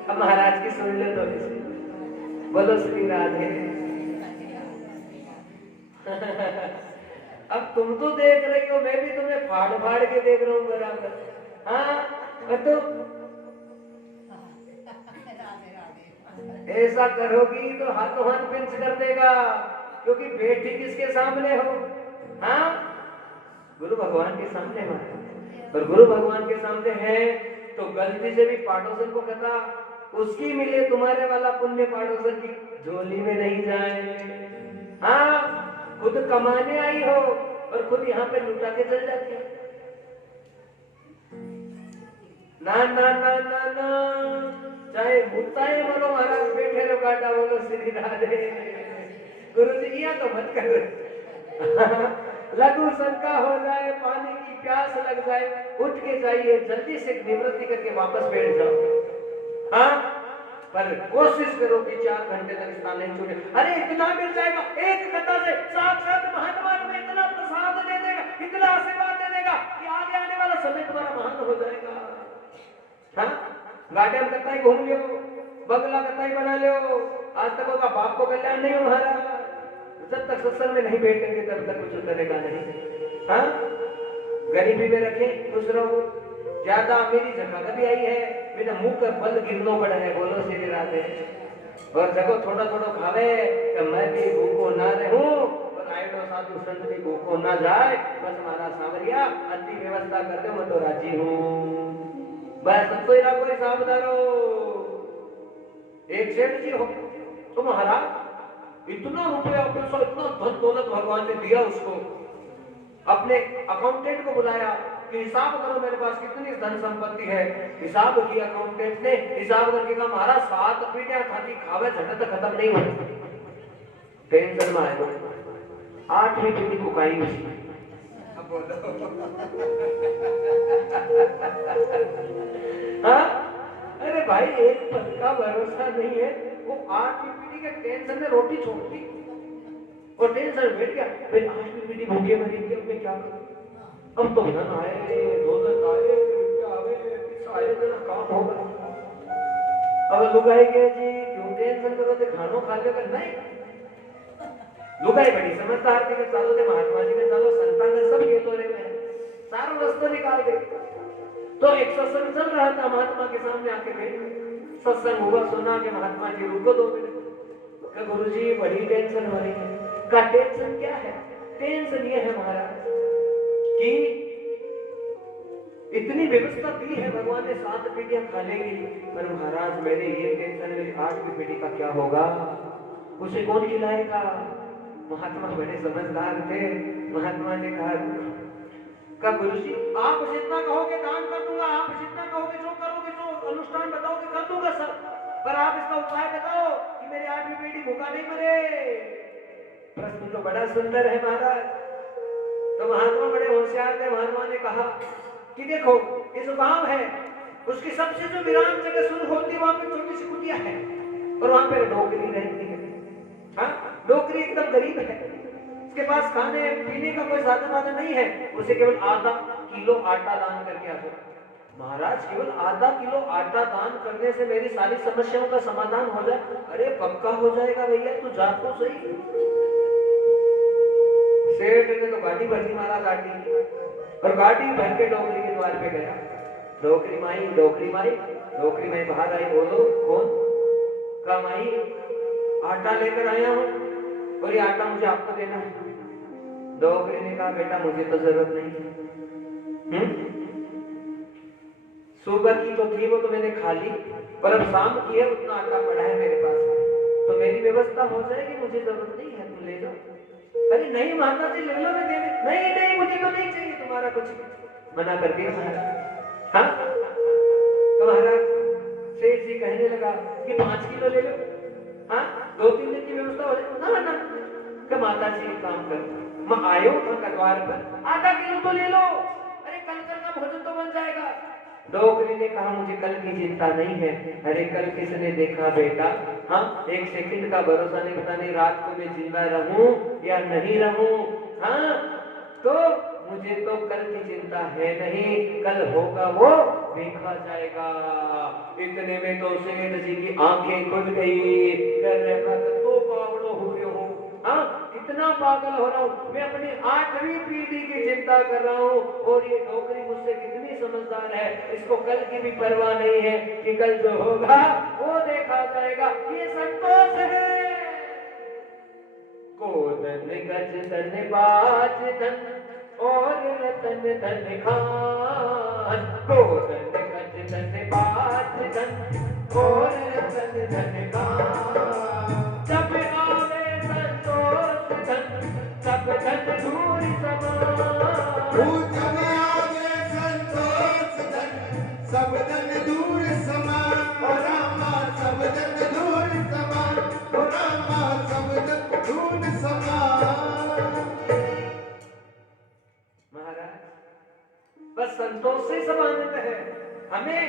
अब महाराज की सुन लो तो बोलो श्री राधे। अब तुम तो देख रही हो, मैं भी तुम्हें फाड़ फाड़ के देख रहा हूँ बराबर। हाँ तो ऐसा करोगी तो हाथों हाथ पिंच कर देगा, क्योंकि बेटी किसके सामने हो? हाँ गुरु भगवान के सामने हो, और गुरु भगवान के सामने है तो गलती से भी पाड़ोसन को कथा उसकी मिले, तुम्हारे वाला पुण्य पाड़ोसन की झोली में नहीं जाए। हाँ खुद कमाने आई हो और खुद यहाँ पे लुटा के चल जाती है। ना ना ना ना ना, चाहे मुताए मरो महाराज, बैठे रहो काटा बोलो श्री राधे। गुरु जी यहाँ तो मत कर लघु शंका हो जाए, पानी की प्यास लग जाए, उठ के जाइए, जल्दी से निवृत्ति करके वापस बैठ जाओ। हाँ पर कोशिश करो कि 4 घंटे तक स्नान नहीं छूटे। अरे इतना मिल जाएगा, एक कथा से साक्षात महात्मा तुम्हें इतना प्रसाद दे देगा, इतना आशीर्वाद दे देगा कि आगे आने वाला समय तुम्हारा महान हो जाएगा। हाँ गार्डन कथा घूम लो, बंगला कथा बना लो, आज तक का बाप को कल्याण नहीं हो रहा। जब तक सत्संग में नहीं बैठेंगे तब तक कुछ उतरेगा नहीं। हाँ गरीबी में रखे खुश रहो, ज्यादा मेरी जगह कभी आई है, मेरा मुंह का बल गिरनो पड़ा है, बोलो श्री राधे। और जगह थोड़ा थोड़ा खावे कि मैं भी भूखो ना रहूं और आयडो साधु संत भी भूखो ना जाए, बस हमारा सावरिया अच्छी व्यवस्था कर दे, मैं तो राजी हूँ। बस सब तो कोई सावधानो। एक सेठ जी हो तो महाराज इतना रुपया पैसा इतना धन दौलत भगवान ने दिया उसको, अपने अकाउंटेंट को बुलाया कि हिसाब करो मेरे पास कितनी धन संपत्ति है। हिसाब किया अकाउंटेंट ने, हिसाब करके कहा महाराज 7 पीढ़ियां खाती खावे झट तक खत्म नहीं होती। टेंशन में आए 8वीं पीढ़ी कुकाई उसी। अब बोलो हाँ अरे भाई एक पल का भरोसा नहीं है, वो 8वीं पीढ़ी के टेंशन में रोटी छोड़ती और टेंशन बैठ गया, फिर 8वीं पीढ़ी भूखे मरेगी, अब मैं क्या करूं? अब तो धन आए, दौलत आए, आवे, आए तो काम होगा। अब लोग आएंगे जी क्यों टेंशन करो, तो खानो खा लेगा नहीं, लुगाई बड़ी समझदार थी कि चालो थे महात्मा जी ने चालो संतान ने सब गेलो रे में सारा रास्ता निकाल दे। तो एक सत्संग चल रहा था, महात्मा के सामने आके बैठ सत्संग हुआ, सुना कि महात्मा जी रुको 2 मिनट। गुरु जी बड़ी टेंशन हो रही है। का टेंशन क्या है? टेंशन ये है महाराज कि इतनी व्यवस्था दी है भगवान ने, 7 पीढ़ियां खा लेगी, पर महाराज मेरे ये टेंशन में 8वीं पीढ़ी का क्या होगा, उसे कौन खिलाएगा? महात्मा बड़े समझदार थे। महात्मा ने कहा गुरु जी आप जितना कहोगे दान कर दूंगा, आप जितना कहोगे जो करोगे, जो अनुष्ठान बताओगे कर दूंगा सब, पर आप इसका उपाय बताओ कि मेरी 8वीं पीढ़ी भूखा नहीं मरे। प्रश्न तो बड़ा सुंदर है महाराज। तो महात्मा बड़े होशियार थे। महात्मा ने कहा कि देखो ये जो गांव है उसकी सबसे जो विराम जगह शुरू होती है वहां पे छोटी सी कुटिया है और वहां पे डोकरी रहती है। हाँ, डोकरी एकदम गरीब है, उसके पास खाने पीने का कोई साधन वाधन नहीं है, उसे केवल आधा किलो आटा दान करके आ जाए। महाराज केवल आधा किलो आटा दान करने से मेरी सारी समस्याओं का समाधान हो जाए? अरे पक्का हो जाएगा भैया, तू जा तो सही। सेठ ने तो गाड़ी भरती मारा गाड़ी, और गाड़ी भर के डोकरी के द्वार पे गया। डोकरी माई, डोकरी माई, डोकरी माई बाहर आई। बोलो कौन? कहा माई आटा लेकर आया हूं और ये आटा मुझे आपको देना है। डोकरी ने कहा बेटा मुझे तो जरूरत नहीं। सुबह की तो थी वो तो मैंने खा ली, पर अब शाम की है उतना आटा पड़ा है मेरे पास, तो मेरी व्यवस्था हो जाएगी, मुझे जरूरत नहीं है, तुम ले जाओ। अरे नहीं माता जी ले लो, मैं दे दे। नहीं नहीं मुझे तो नहीं चाहिए तुम्हारा कुछ, मना कर दिया महाराज। हाँ तो महाराज सेठ जी कहने लगा कि 5 किलो ले लो, हाँ 2-3 दिन की व्यवस्था हो जाए ना ना। कि माता जी एक काम कर, मैं आयो था कटवार पर, आधा किलो तो ले लो, अरे कल का भोजन तो बन जाएगा। डोकरी ने कहा मुझे कल की चिंता नहीं है। अरे कल किसने देखा बेटा? हाँ 1 सेकंड का भरोसा नहीं, पता नहीं रात को मैं जिंदा रहूं या नहीं रहूं। हाँ तो मुझे तो कल की चिंता है नहीं, कल होगा वो देखा जाएगा। इतने में तो सेठ जी की आंखें खुल गई। कह रहे मैं तो पागल हो रही हूँ, हाँ इतना पागल हो रहा हूँ, मैं अपनी 8वीं पीढ़ी की चिंता कर रहा हूँ और ये डोकरी मुझसे कितनी समझदार है, इसको कल की भी परवाह नहीं है कि कल जो होगा वो देखा जाएगा। ये संतोष है। गोधन गज धन बाज धन और रतन धन खान, गोधन गज धन बाज धन और रतन धन खान। जब आवे संतोष धन सब धन दूर समान, जब आवे संतोष धन सब धन दूर समान। ओ रामा सब धन दूर समान, ओ रामा सब धन दूर समान। महाराज बस संतोष से सब आनंद है, हमें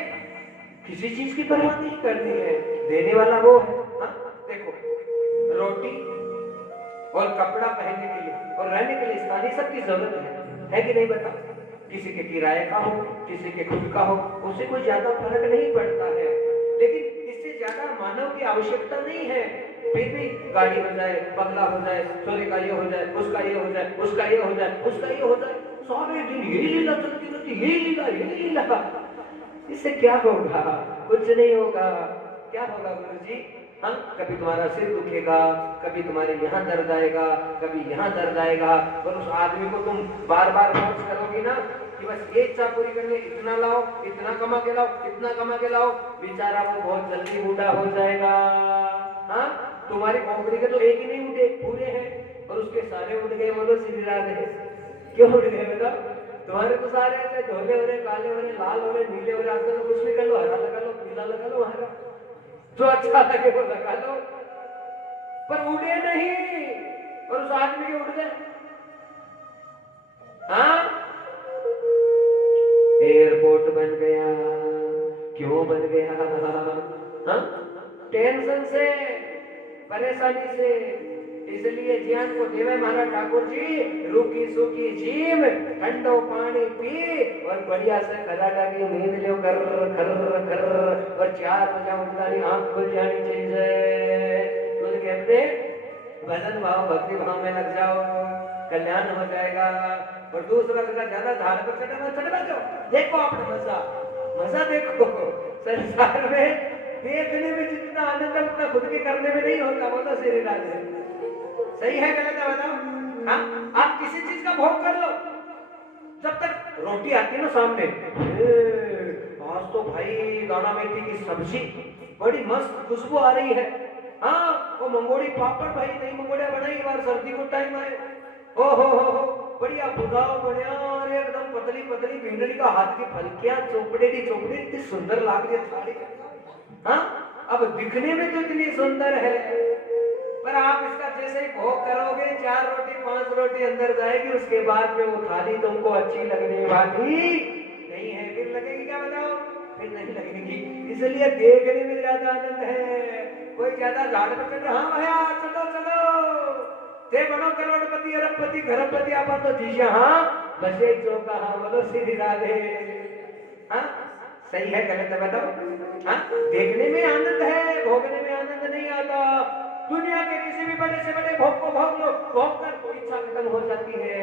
किसी चीज की परवाह नहीं करनी है, देने वाला वो है। हाँ देखो रोटी और कपड़ा पहनने के लिए और रहने के लिए स्थानीय सबकी जरूरत है कि नहीं बता? किसी के किराए का हो, किसी के खुद का हो, उससे कोई ज्यादा फर्क नहीं पड़ता है, लेकिन इससे ज्यादा मानव की आवश्यकता नहीं है। फिर भी गाड़ी हो जाए, बंगला हो जाए, सोने का ये हो जाए, उसका ये हो जाए, उसका ये हो जाए, उसका ये हो जाए, सारे दिन यही लीला चलती रहती, यही लीला यही लीला। इससे क्या होगा? कुछ नहीं होगा। क्या होगा गुरुजी? हाँ कभी तुम्हारा सिर दुखेगा, कभी तुम्हारे यहाँ दर्द आएगा, कभी यहाँ दर्द आएगा, और उस आदमी को तुम बार बार फोर्स करोगी ना कि बस एक इच्छा पूरी करने, इतना लाओ, इतना कमा के लाओ, इतना कमा के लाओ, बेचारा वो बहुत जल्दी बूढ़ा हो जाएगा। हाँ तुम्हारी खोपड़ी के तो एक ही नहीं उठे, पूरे हैं, और उसके सारे उठ गए। बोलो श्री राधे। क्यों उठ गए बताओ? तुम्हारे तो सारे ऐसे धोले हो रहे, काले हो रहे, लाल हो रहे, नीले हो रहे, आजकल तो कुछ भी कर लो, हरा लगा लो, पीला लगा लो, हरा जो अच्छा लगे वो लगा लो, पर उड़े नहीं। और उस आदमी के उड़ गए। हाँ एयरपोर्ट बन गया। क्यों बन गया? हाँ टेंशन से, परेशानी से। इसलिए ज्ञान को देवे महाराज ठाकुर जी, रूखी सूखी जीव ठंडो पानी पी और बढ़िया से खराटा की नींद लो, कर कर कर, और 4 बजे उठतानी आंख खुल जानी चाहिए। तुझे कहते भजन भाव भक्ति भाव में लग जाओ, कल्याण हो जाएगा। और दूसरा जगह ज्यादा धार पर चढ़ना जाओ, देखो अपना मजा, मजा देखो। संसार में देखने में जितना आनंद है उतना खुद के करने में नहीं होता। बोलो श्री राधे। सही है गलत है बताओ? हाँ, आप किसी चीज का भोग कर लो, जब तक रोटी आती है ना सामने, आज तो भाई दाना मेथी की सब्जी बड़ी मस्त खुशबू आ रही है। हाँ, वो मंगोड़ी पापड़ भाई नहीं मंगोड़िया बनाई बार सर्दी को टाइम आए, ओ हो बढ़िया पुलाव बढ़िया, और एकदम पतली पतली भिंडली का हाथ की फलकियां चोपड़े इतनी सुंदर लाग रही है थाली। हाँ, अब दिखने में तो इतनी सुंदर है, पर आप इसका जैसे ही भोग करोगे 4 रोटी 5 रोटी अंदर जाएगी, उसके बाद में वो थाली तुमको अच्छी लगने वाली नहीं है। फिर लगेगी क्या बताओ? फिर नहीं लगेगी। इसलिए देखने में ज्यादा आनंद है। कोई ज्यादा झाड़ पर चढ़ रहा, हाँ भैया चलो चलो ते बनो करोड़पति अरबपति घरपति आप तो जी हाँ बसे चौका। हाँ बोलो श्री राधे। हाँ सही है गलत है बताओ? हाँ, देखने में आनंद है, भोगने में आनंद नहीं आता। दुनिया के किसी भी बड़े से बड़े भोग को भोग लो, भोग कर इच्छा खत्म हो जाती है।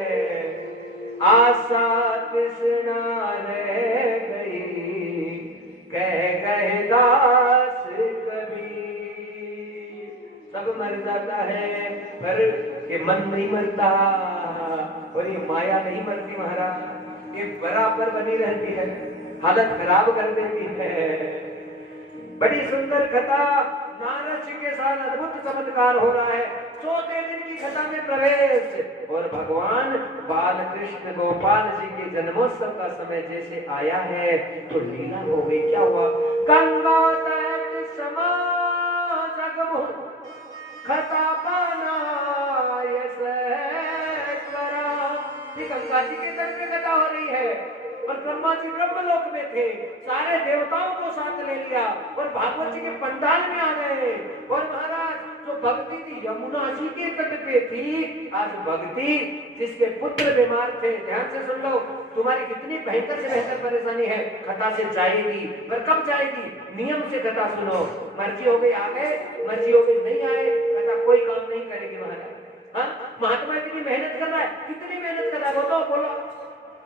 आशा तृष्णा रह गई, कह दास कबीर। सब मर जाता है पर ये मन नहीं मरता, और ये माया नहीं मरती महाराज, ये बराबर बनी रहती है, हालत खराब कर देती है। बड़ी सुंदर कथा, नारद जी के साथ अद्भुत चमत्कार हो रहा है। 14 दिन की कथा में प्रवेश, और भगवान बाल कृष्ण गोपाल जी के जन्मोत्सव का समय जैसे आया है तो लीला हो गई। क्या हुआ? गंगा तट समा जगमु खता बनाय सत्वरा। गंगा जी के तट पे कथा हो रही है, और ब्रह्मा जी ब्रह्मलोक में थे, सारे देवताओं को साथ ले लिया और भागवत जी के पंडाल में आ गए। और महाराज जो भक्ति थी यमुना जी के तट पे थी, आज भक्ति जिसके पुत्र बीमार थे, ध्यान से सुन लो, तुम्हारी कितनी भयंकर से भयंकर परेशानी है, कथा से जाएगी, पर कब जाएगी? नियम से कथा सुनो। मर्जी हो गई आ गए, मर्जी हो गई नहीं आए, कथा कोई काम नहीं करेगी महाराज। हाँ, महात्मा इतनी मेहनत कर रहा है, कितनी मेहनत कर रहा है बोलो,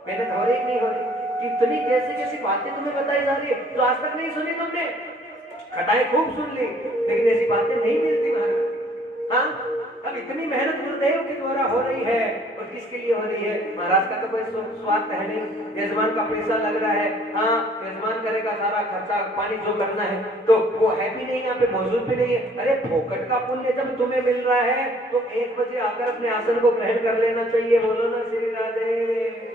मेहनत हो रही नहीं हो रही? कितनी कैसी बातें तुम्हें बताई जा रही है जो आज तक नहीं सुनी तुमने। खटाई खूब सुन ली, लेकिन ऐसी बातें नहीं मिलती महाराज। हाँ, अब इतनी मेहनत गुरुदेव के द्वारा हो रही है, और किसके लिए हो रही है? महाराज का तो कोई स्वार्थ है नहीं, यजमान का पैसा लग रहा है। हाँ, यजमान करेगा सारा खर्चा पानी जो करना है, तो वो है भी नहीं, यहाँ पे मौजूद भी नहीं है। अरे फोकट का पुण्य जब तुम्हें मिल रहा है तो 1 बजे आकर अपने आसन को ग्रहण कर लेना चाहिए। बोलो ना श्री राधे।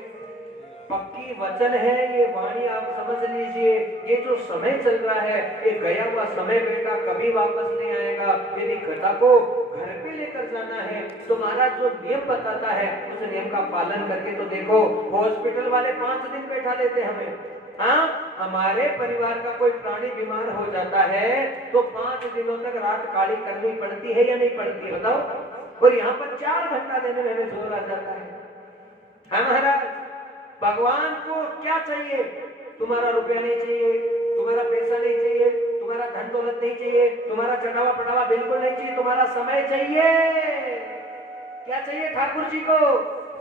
पक्की वचन है ये वाणी, आप समझ लीजिए। ये जो समय चल रहा है, ये गया हुआ समय बेटा कभी वापस नहीं आएगा। यदि कथा को घर पे लेकर जाना है तो महाराज जो नियम बताता है उस नियम का पालन करके तो देखो। हॉस्पिटल वाले 5 दिन बैठा देते हमें। हाँ, हमारे परिवार का कोई प्राणी बीमार हो जाता है तो 5 दिनों तक रात काली करनी पड़ती है या नहीं पड़ती है बताओ? और यहाँ पर 4 घंटा देने में हमें जोर आ जाता है। हाँ महाराज, भगवान को क्या चाहिए? तुम्हारा रुपया नहीं चाहिए, तुम्हारा पैसा नहीं चाहिए, तुम्हारा धन दौलत नहीं चाहिए, तुम्हारा चढ़ावा पढ़ावा बिल्कुल नहीं चाहिए, तुम्हारा समय चाहिए। क्या चाहिए ठाकुर जी को?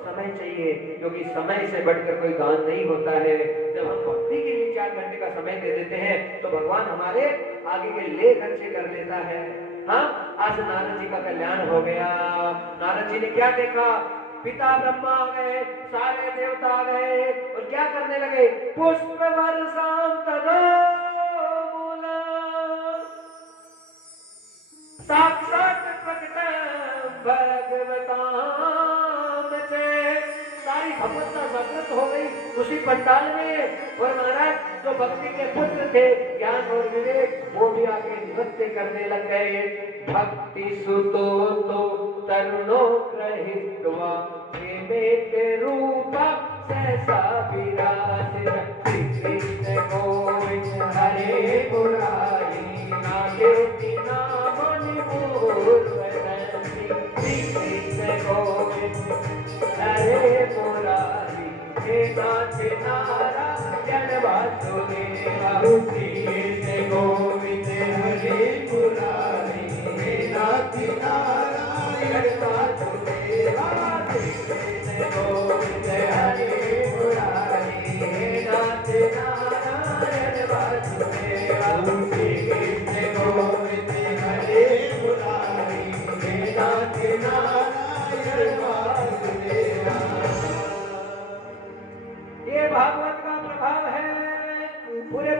समय चाहिए, क्योंकि समय से बढ़कर कोई दान नहीं होता है। जब हम भक्ति के लिए 4 घंटे का समय दे देते हैं तो भगवान हमारे आगे के ले खर्चे कर लेता है। हाँ, आज नारद जी का कल्याण हो गया। नारद जी ने क्या देखा? पिता ब्रह्मा आ गए, सारे देवता आ गए, और क्या करने लगे? पुष्प वर्षाम तदोमूला साक्षात प्रकटम भगवताम च। सारी भगवत्ता जागृत हो गई उसी पंडाल में। और महाराज जो भक्ति के पुत्र थे ज्ञान और विवेक, वो भी आके नृत्य करने लग गए। भक्ति सुतो तो तरुणो ग्रहित्वा प्रेमे रूपा सहसा विराजित। श्री कृष्ण गोविंद हरे मुरारी नागे नाम निमूर्वतंति। श्री कृष्ण गोविंद हरे मुरारी हे नाथ नारायण वासुदेव। श्री कृष्ण गोविंद हरे मुरारी हे नाथ नारायण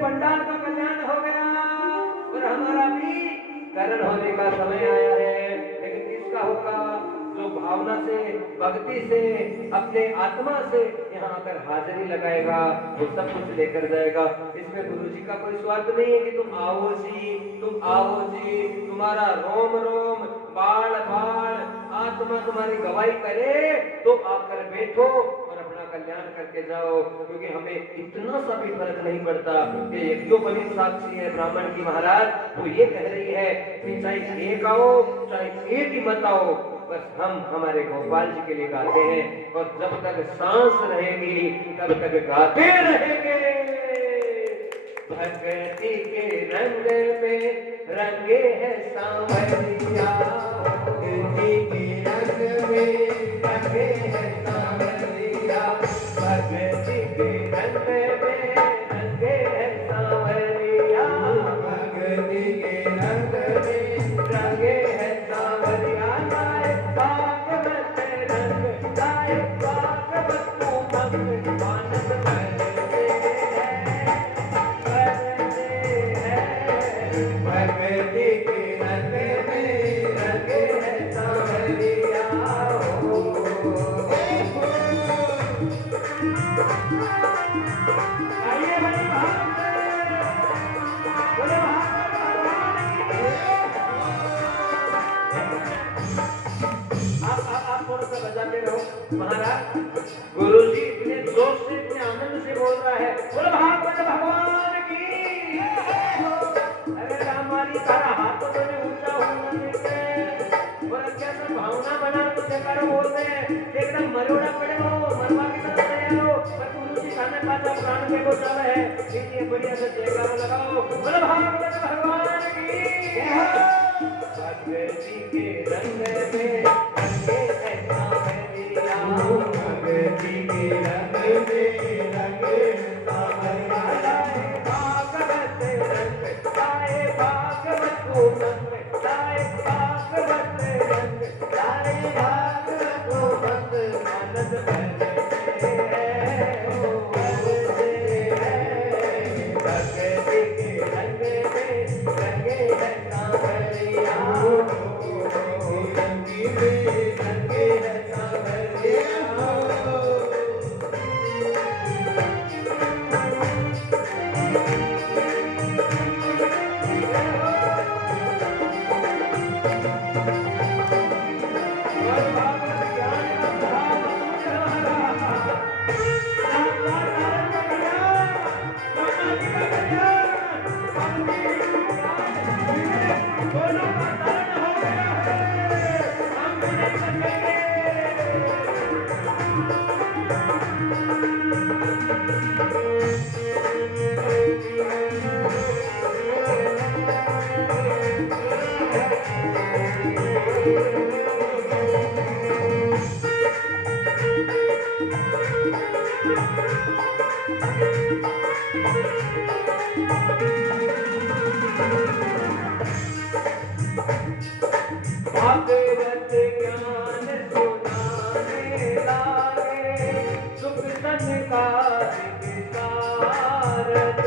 पंडाल का कल्याण हो गया और हमारा भी करण होने का समय आया है। लेकिन किसका होगा? जो भावना से, भक्ति से, अपने आत्मा से यहाँ आकर हाजिरी लगाएगा, वो सब कुछ लेकर जाएगा। इसमें गुरु जी का कोई स्वार्थ नहीं है कि तुम आओ जी, तुम आओ जी, तुम्हारा रोम रोम, बाल बाल, आत्मा तुम्हारी गवाही करे तो आकर बैठो और अपना कल्याण करके जाओ। क्योंकि हमें इतना सा भी फर्क नहीं पड़ता कि यज्ञोपवीत साक्षी है ब्राह्मण की महाराज, वो ये कह रही है कि चाहे एक आओ चाहे एक ही मत आओ, बस हम हमारे गोपाल जी के लिए गाते हैं और जब तक सांस रहेगी तब तक गाते रहेंगे। भक्ति के रंग में रंगे है सांवरिया, भक्ति के रंग में रंगे है सांवरिया, भक्ति के रंग में रंगे है सांवरिया, भक्ति के रंग में रंगे है सांवरिया। भागवत रंग गाए भागवत को भगवान करते हैं, भक्ति के रंग में रंगे है सांवरिया हो। आइए बड़ी भाव से बोले भागवत भगवान की। आप थोड़ा सा बजाते रहो महाराज। गुरु जी इतने जोश से, इतने आनंद से बोल रहा है, बोले भागवत भगवान की। अरे हमारी तारा हाथ तो ऊंचा होना देते और क्या सब भावना बना तो जयकारा बोलते हैं, एकदम मरोड़ा पड़े हो, मरवा की तरह तैयार हो, पर गुरु जी खाने पाता प्राण के को चल है, इसलिए बढ़िया से जयकारा लगाओ, बोले भागवत भगवान की। भक्ति के रंग में रंगे है सांवरिया, भक्ति के रंग में रंगे सांवरिया। भागवत रंग गाए भागवत को संग, गाए भागवत रंग गाए भागवत को संग, आनंद करते हैं करते हैं। भक्ति के रंग में रंगे है सांवरिया, रंगी में रंगे है सांवरिया। भागवत ज्ञान सुनाने लागे, सुख संसार विसारद।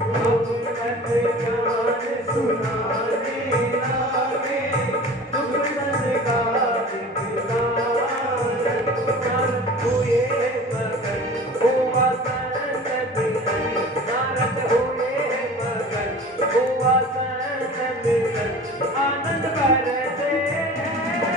भागवत ज्ञान सुनाने लागे, सुख संसार विसारद। नारद हुए मगन हुआ संत मिलन, नारद हुए मगन हुआ संत मिलन, आनंद करते हैं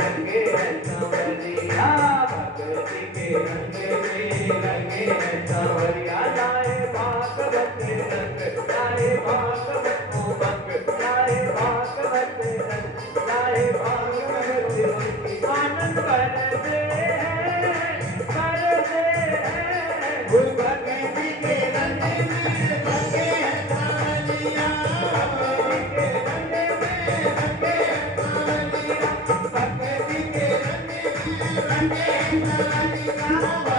रंगे हैं सांवरिया, भक्ति के रंग में रंगे हैं सांवरिया। लाए भागवत रंग, लाए भागवत उमंग, लाए भागवत रंग, लाए भागवत रंग। आनंद करते हैं, करते हैं। वो भक्ति के रंग में रंगे हैं सांवरिया, भक्ति के रंग में रंगे हैं सांवरिया, भक्ति के रंग में रंगे हैं सांवरिया।